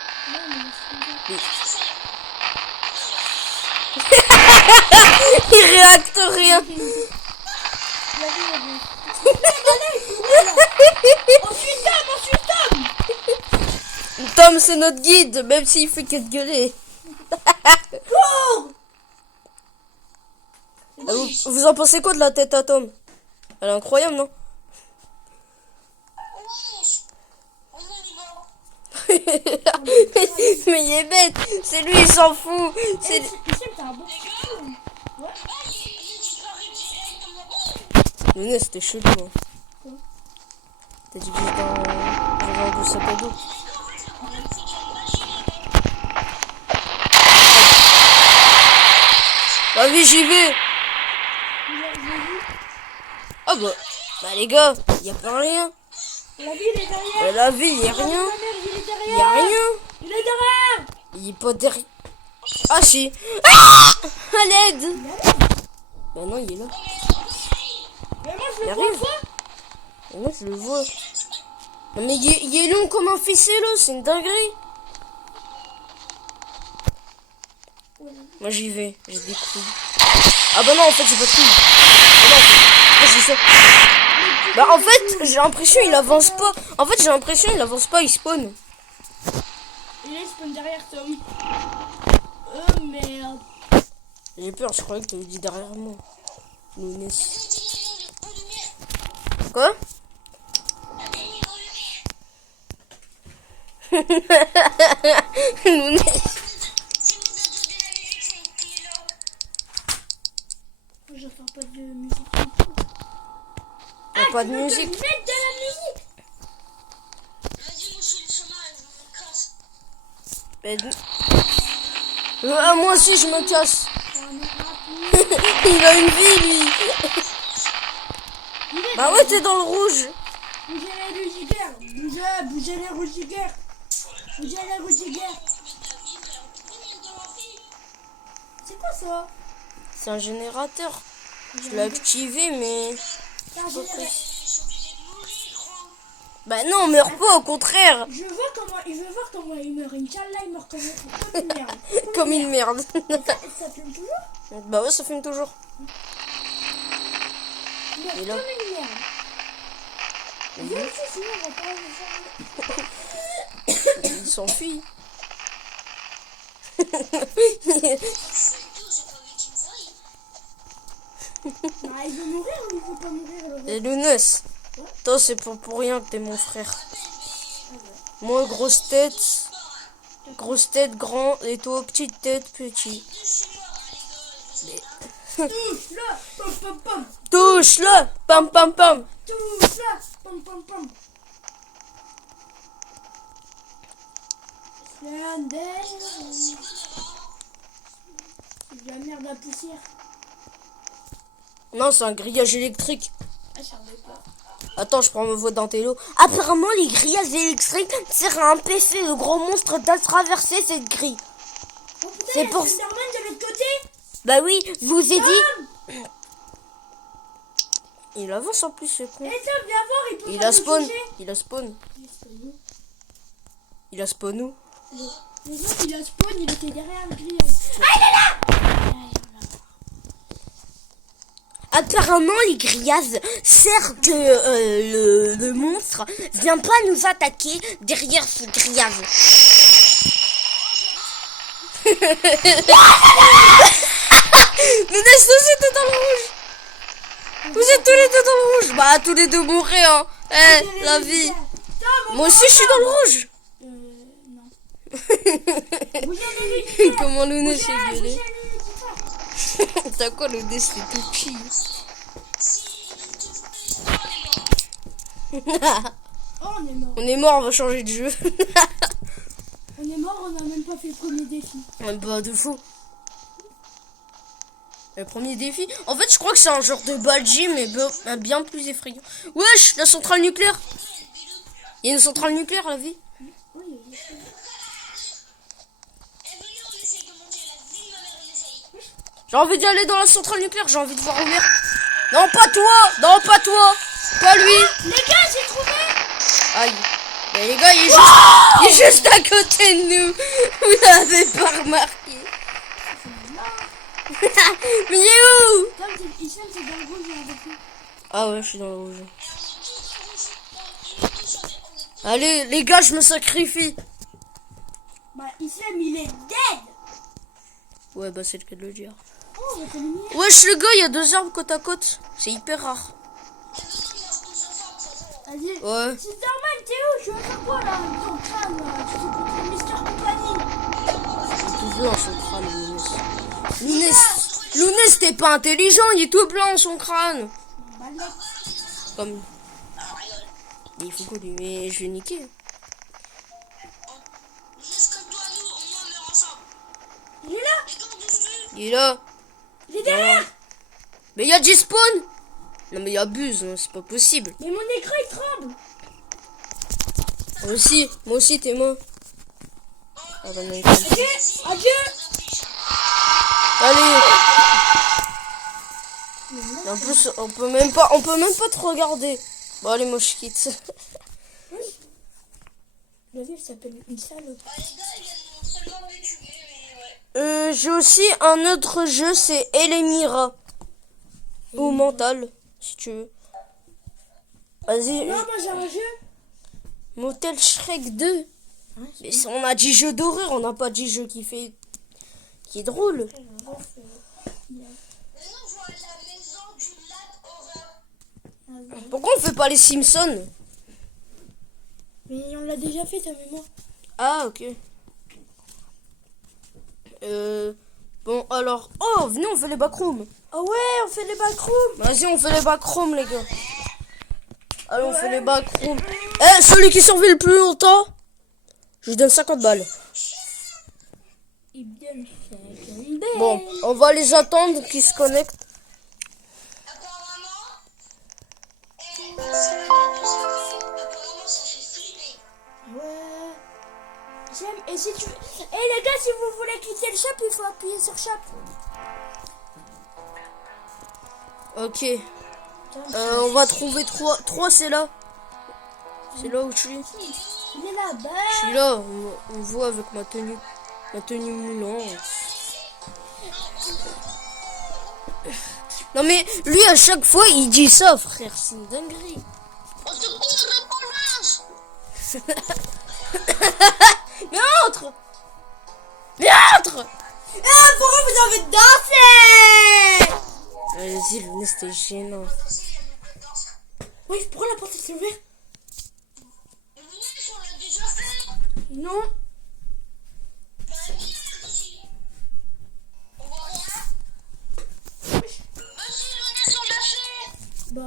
Oui. Il réacte rien. Ensuite Tom. Tom, c'est notre guide, même s'il fait que de gueuler. Cours. Vous en pensez quoi de la tête à Tom? Elle est incroyable, non? Mais il est bête. C'est lui, il s'en fout. C'est... T'as un beau film. Ouais. Lounès, c'était chelou. Hein. T'as dit que j'étais j'avais un beau sac à dos. Vas-y, j'y vais. Ah bah les gars, y a pas rien. La vie, il est derrière. La vie, y a rien. Il est Y a derrière. rien. Il est derrière. Il est pas derrière. Ah si. Ah, à l'aide. Bah non, il est là. Mais moi, je Il le vois arrive. pas. Et moi, je le vois. Non, mais il est long comme un ficello, c'est une dinguerie. Moi, j'y vais. J'ai des couilles. Ah bah non, en fait, j'ai pas de couilles. Ah non, moi, j'ai ça. Bah en fait, j'ai l'impression il avance pas. En fait, j'ai l'impression il avance pas, il spawn. Il est spawn derrière Tom. Merde. J'ai peur, je croyais que tu avais dit derrière moi. Lounès. Quoi? Lounès. J'entends pas de musique. Y a pas de musique. Mettre de la musique. Vas-y, moi, je suis le chemin et je me casse. Moi aussi, je me casse. Il a une vie, lui. Bah ouais, t'es dans le rouge. Bougez les rougigueurs. Bougez les rougigueurs. Bougez les rougigueurs. C'est quoi ça? C'est un générateur. Je l'ai activé, mais... C'est un générateur. Bah non, meurs pas, au contraire. Je veux voir comment il meurt. Inch'Allah, il meurt comme une merde. Comme une merde. Ça fume toujours? Bah ouais, ça fume toujours. Il meurt Et là? comme une merde. Viens ici, sinon on va pas le faire. Il s'enfuit. Ah, il veut mourir ou il veut pas mourir le Et Lounès, toi c'est pour rien que t'es mon frère. Moi grosse tête grand, et toi petite tête petit. Touche-le. Pam pam pam. Touche-le, pam pam pam. Touche-le. Pam pam pam. Slender. C'est de la merde à poussière. Non, c'est un grillage électrique. Ah, ça me fait peur. Attends, je prends ma voix d'intello. Apparemment, les grillages électriques servent à empêcher le gros monstre de traverser cette grille. Oh putain, C'est il y a pour- Slenderman de l'autre côté. Bah oui, je vous ai dit. Il avance en plus, ce con. Eh, Tom, viens voir, il peut Il pas a nous spawn. toucher. Il a spawn. Il a spawn où? Les autres, il a spawn, il était derrière le grillage. Ah, il est là. apparemment les grillades servent que le monstre vient pas nous attaquer derrière ce grillage. Mais laisse aussi t'es dans le rouge. Vous êtes tous les deux dans le rouge. Bah tous les deux mourrez hein. La vie. Moi aussi je suis dans le rouge. Non. Vous avez Comment Lounès Vous s'est avez violé. T'as quoi Lounès c'est tout petit. Oh, on est mort. On est mort, on va changer de jeu. On est mort, on a même pas fait le premier défi. Bah de fou. Le premier défi. En fait je crois que c'est un genre de badge mais bien plus effrayant. Wesh, la centrale nucléaire. Il y a une centrale nucléaire la vie. Oui, J'ai envie d'y aller dans la centrale nucléaire, j'ai envie de voir Homer. Non pas toi. Non pas toi. Pas lui. les gars, j'ai trouvé. Aïe. Mais les gars, il est juste à côté de nous. Vous n'avez pas remarqué. Mais il est où? Tom, Hicham, c'est dans le rouge avec nous. Ah ouais, je suis dans le rouge. Allez, les gars, je me sacrifie. Bah, Hicham, il est dead. Ouais, bah c'est le cas de le dire. Oh, on va terminer. Wesh, le gars, il y a 2 arbres côte à côte. C'est hyper rare. Vas-y. Ouais. C'est normal, t'es où? Je suis à faire quoi là? Ton crâne là. Tu fais pour Mister Compagnie. Tout bleu dans son crâne, Lounès. Lounès, t'es pas intelligent, il est tout blanc dans son crâne. Bah, le mec. Comme... Mais il faut qu'on lui... Mais je vais niquer. Il est là. Il est là. Il est derrière. Mais il y a G-Spawn. Non mais il abuse, hein, c'est pas possible. Mais mon écran il tremble. Moi aussi t'es mort. Ah bah non, Adieu. Adieu. allez. Et en plus on peut même pas te regarder. Bon allez moi je quitte. La ville s'appelle une salope. J'ai aussi un autre jeu, c'est Elemira. Ou Mental, si tu veux. Vas-y. Non, moi j'ai un jeu. Motel Shrek 2. Mais si on a dit jeu d'horreur, on n'a pas dit jeu qui est drôle. Pourquoi on fait pas les Simpsons? Mais on l'a déjà fait, ta mémoire. Ah ok. Bon alors, oh venez on fait les backrooms. Ah ouais, on fait les backrooms. Vas-y on fait les backrooms les gars. Allez on fait les backrooms. Celui qui survit le plus longtemps, je lui donne 50 balles. Il me donne Bon, on va les attendre qu'ils se connectent. Ouais. J'aime. Et si tu. Les gars, si vous voulez quitter le shop, il faut appuyer sur shop. Ok. On va trouver 3 c'est là. C'est là où je suis. Il est là-bas. Je suis là, on voit avec ma tenue moulante. Non mais lui à chaque fois il dit ça frère, c'est une dinguerie. Mais entre. Ah, pourquoi vous avez dansé? Vas-y, le nez c'était gênant. Oui, pourquoi la porte est ouverte? Non. Bah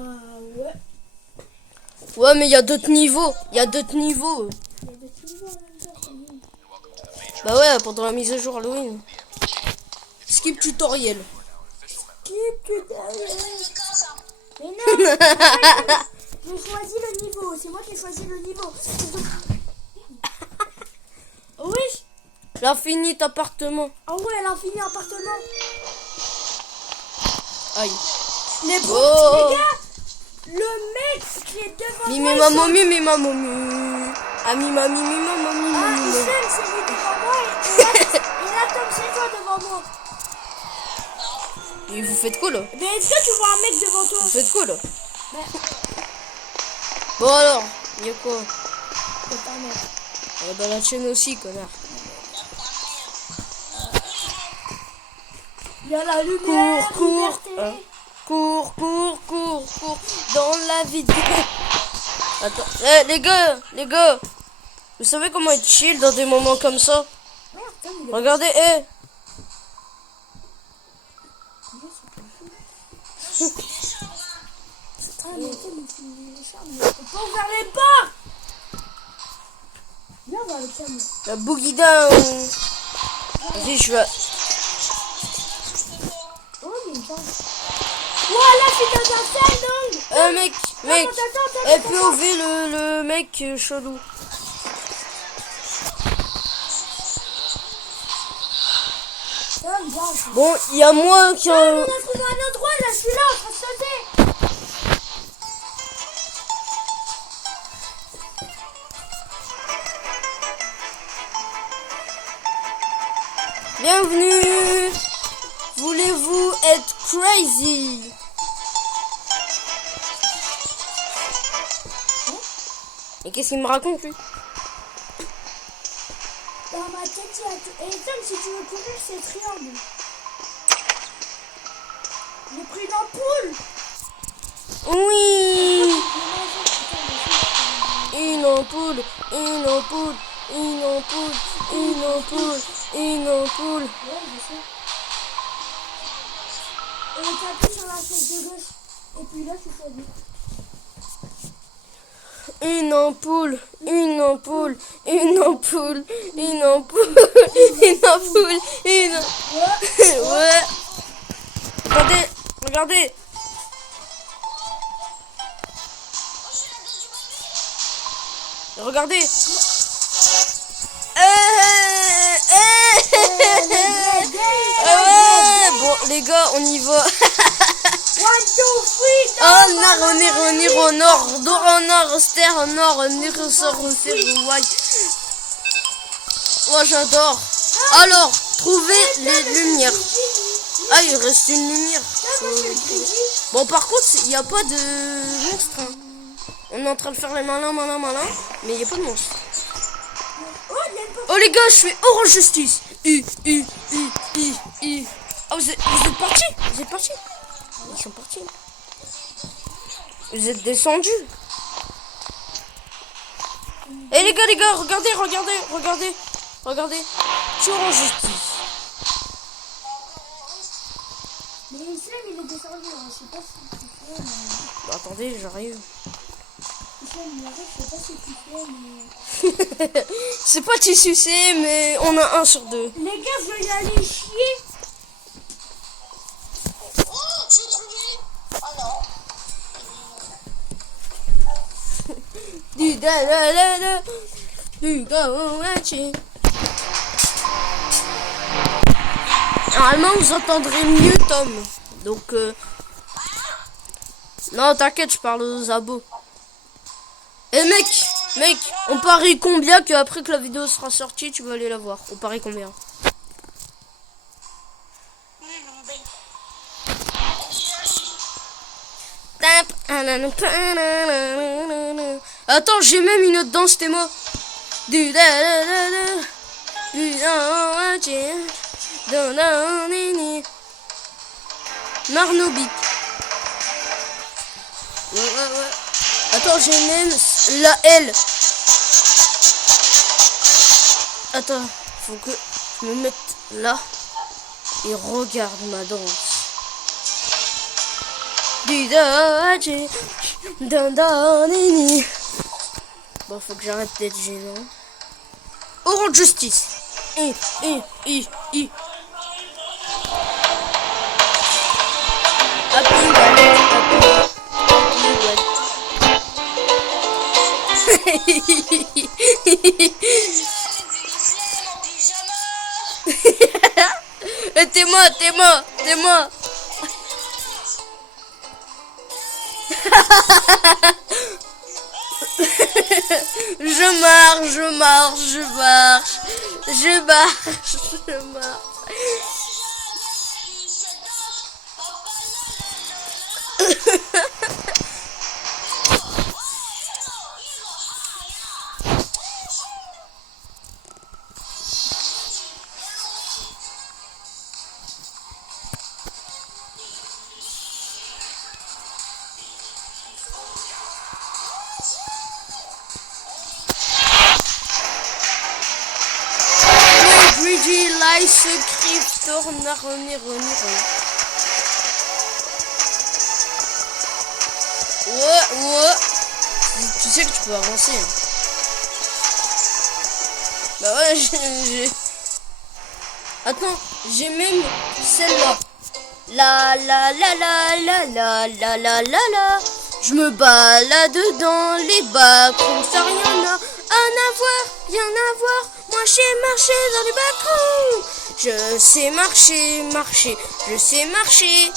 ouais. Ouais mais il y a d'autres niveaux. Il y a d'autres niveaux. Il y a des petits mots en même temps, c'est nul. Bah ouais, pendant la mise à jour Halloween. Skip tutoriel. Skip tutoriel. Mais non. J'ai choisi le niveau. C'est moi qui ai choisi le niveau. Oui. L'infini appartement. Ah ouais, l'infini appartement. Aïe. Les Oh. les gars, le mec qui est devant moi. Mimi ma momie, mimi ma momie. Ah mimi ma mimi ma momie. Ah, Michel, c'est lui devant moi et là Tom, c'est toi devant moi. Et vous faites quoi là? Mais est-ce que tu vois un mec devant toi? Vous faites quoi là? Bah, Bon alors, il y a quoi? c'est pas mec. Eh ben la chaîne aussi, connard. Il y a la lumière, Cours, liberté. hein. Cours dans la vidéo. Attends, les gars, vous savez comment être chill dans des moments comme ça? Merde, putain, il est... Regardez, Ah, mais quel les charmes. On peut pas ouvrir les portes. Viens voir avec ça, moi. la boogie down. Vas-y, je vais... Oh, il y a une chambre. Voilà, c'est dans un salon. mec, Attends. POV le mec chelou. Bon, il y a moi qui... On a trouvé un endroit, là, je suis là, en train de sauter. Bienvenue. Voulez-vous être crazy? Et qu'est-ce qu'il me raconte lui? Dans ma tête, il y a tout. Et Tom, si tu veux courir, c'est triangle. J'ai pris une ampoule. Oui. Mais Une ampoule, une ampoule, une ampoule, une ampoule, une ampoule. ouais, je sais. Et t'appuies sur la flèche de gauche. Et puis là, tu choisis. Une ampoule, une ampoule, une ampoule, une ampoule, une ampoule, une... Ouais. Regardez, regardez. Regardez. Ouais, bon les gars, on y va. 1, 2, 3, Oh, on nord, dor en nord, ster en nord, nir sort, ouais. Oh, j'adore. Alors, trouvez les lumières. Ah, il reste une lumière. Bon, par contre, il n'y a pas de monstre. Hein. On est en train de faire les malins, mais il n'y a pas de monstre. Oh, les gars, je fais Orange Justice. Ah, vous êtes partis? Vous êtes partis? Ils sont partis. Vous êtes descendus. Eh les gars, regardez. Je suis Orange Justice. Mais Islam, il est descendu. Hein. Je sais pas si tu fais, mais... Bah, attendez, j'arrive. Islam, il arrive, je sais pas si tu fais, mais... C'est pas tissu, c'est, mais on a 1 sur 2. Les gars, je vais y aller chier. Oh, j'ai trouvé. Oh non. Normalement, vous entendrez mieux Tom. Donc, non, t'inquiète, je parle aux abos. Eh mec, on parie combien qu'après que la vidéo sera sortie, tu vas aller la voir? On parie combien? Attends, j'ai même une autre danse, t'es moi. Marnobic. Ouais. Attends, j'ai même la L. Attends, faut que je me mette là et regarde ma danse. Bon, faut que j'arrête d'être gênant. Orange Justice. T'es moi. Je marche. Ice Crypt, Roni. Ouais. Tu sais que tu peux avancer. Hein. Bah ouais, j'ai... Attends, j'ai même celle-là. La. Je me balade dans les backrooms, ça rien à voir. Moi j'ai marché dans les backrooms. Je sais marcher.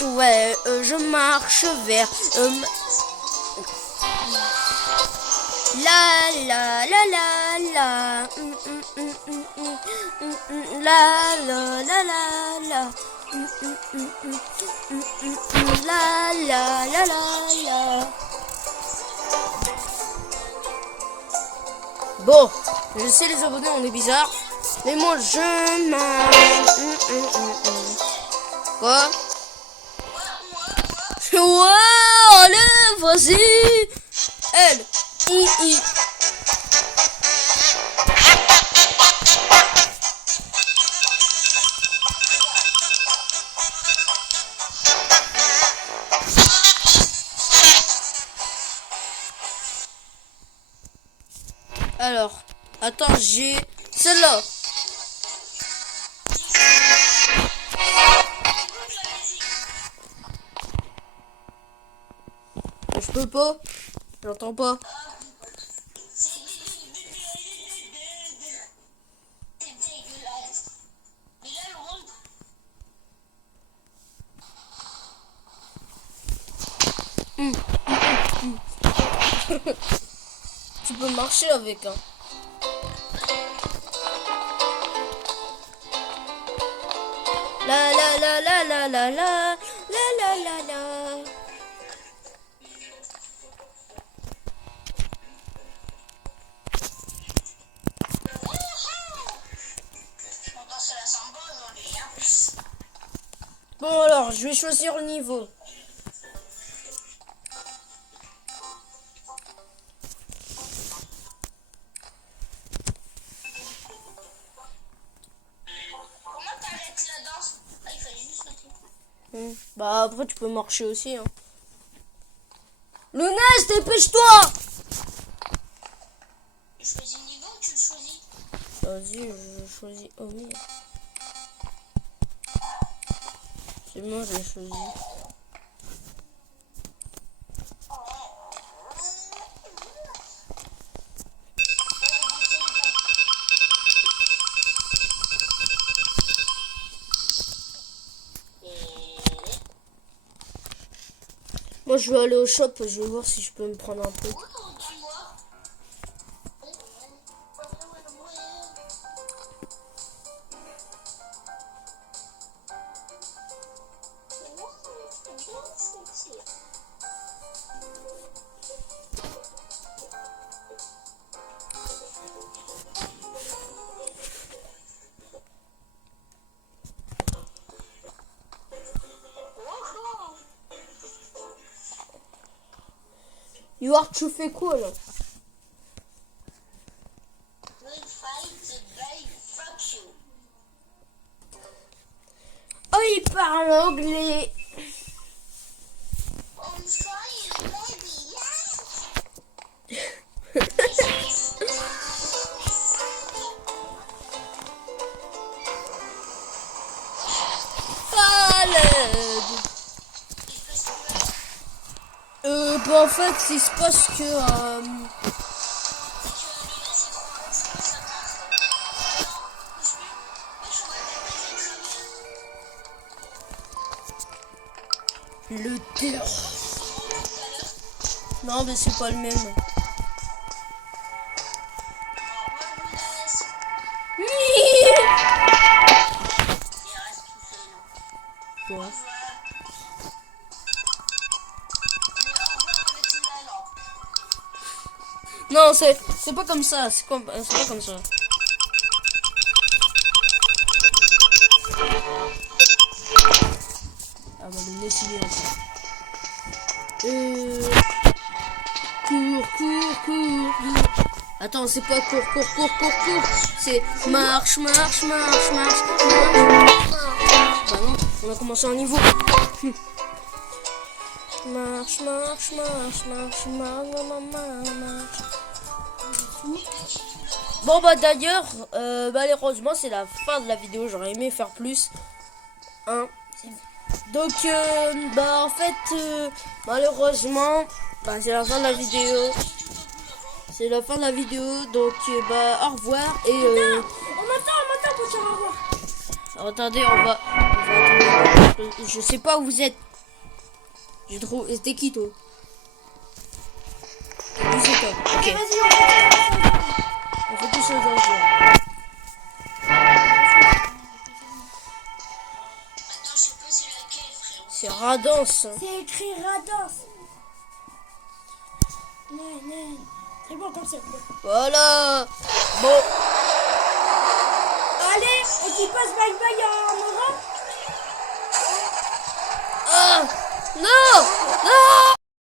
Ouais, je marche vers... La. Bon, je sais les abonnés, on est bizarre. Mais moi, je marche. Quoi? Ouais, allez, vas-y. Elle. I. Alors, attends, j'ai celle-là. Je peux pas. J'entends pas. Tu peux marcher avec, hein. La. Bon alors, je vais choisir le niveau. Bah après tu peux marcher aussi hein. Lounès, dépêche-toi. Tu choisis le niveau ou tu le choisis? Vas-y, je choisis. Oh merde. C'est moi, je l'ai choisi. Moi je vais aller au shop, je vais voir si je peux me prendre un truc. Yoar, tu fais quoi là? Oh, il parle anglais. Bah en fait, il se passe que... Le terre. Non, mais c'est pas le même. Quoi? Non, c'est pas comme ça. C'est pas comme ça. Ah bah le laisser encore. Cours. Attends, c'est pas cours. C'est marche. Bah non, on a commencé un niveau. Marche. Bon bah d'ailleurs, malheureusement c'est la fin de la vidéo. J'aurais aimé faire plus. Hein. Donc en fait malheureusement c'est la fin de la vidéo. C'est la fin de la vidéo. Donc au revoir et On m'entend pour dire au revoir. attendez, on va attendre. Je sais pas où vous êtes. Je trouve. C'était qui toi? C'est toi. Ok. Vas-y, On fait tout ça dans le jeu. Attends, je sais pas c'est laquelle, frérot. C'est Radance. c'est écrit Rados. Non. C'est bon comme ça. Voilà. Bon. Allez, et qui passe bye en Nora. Ah. Non.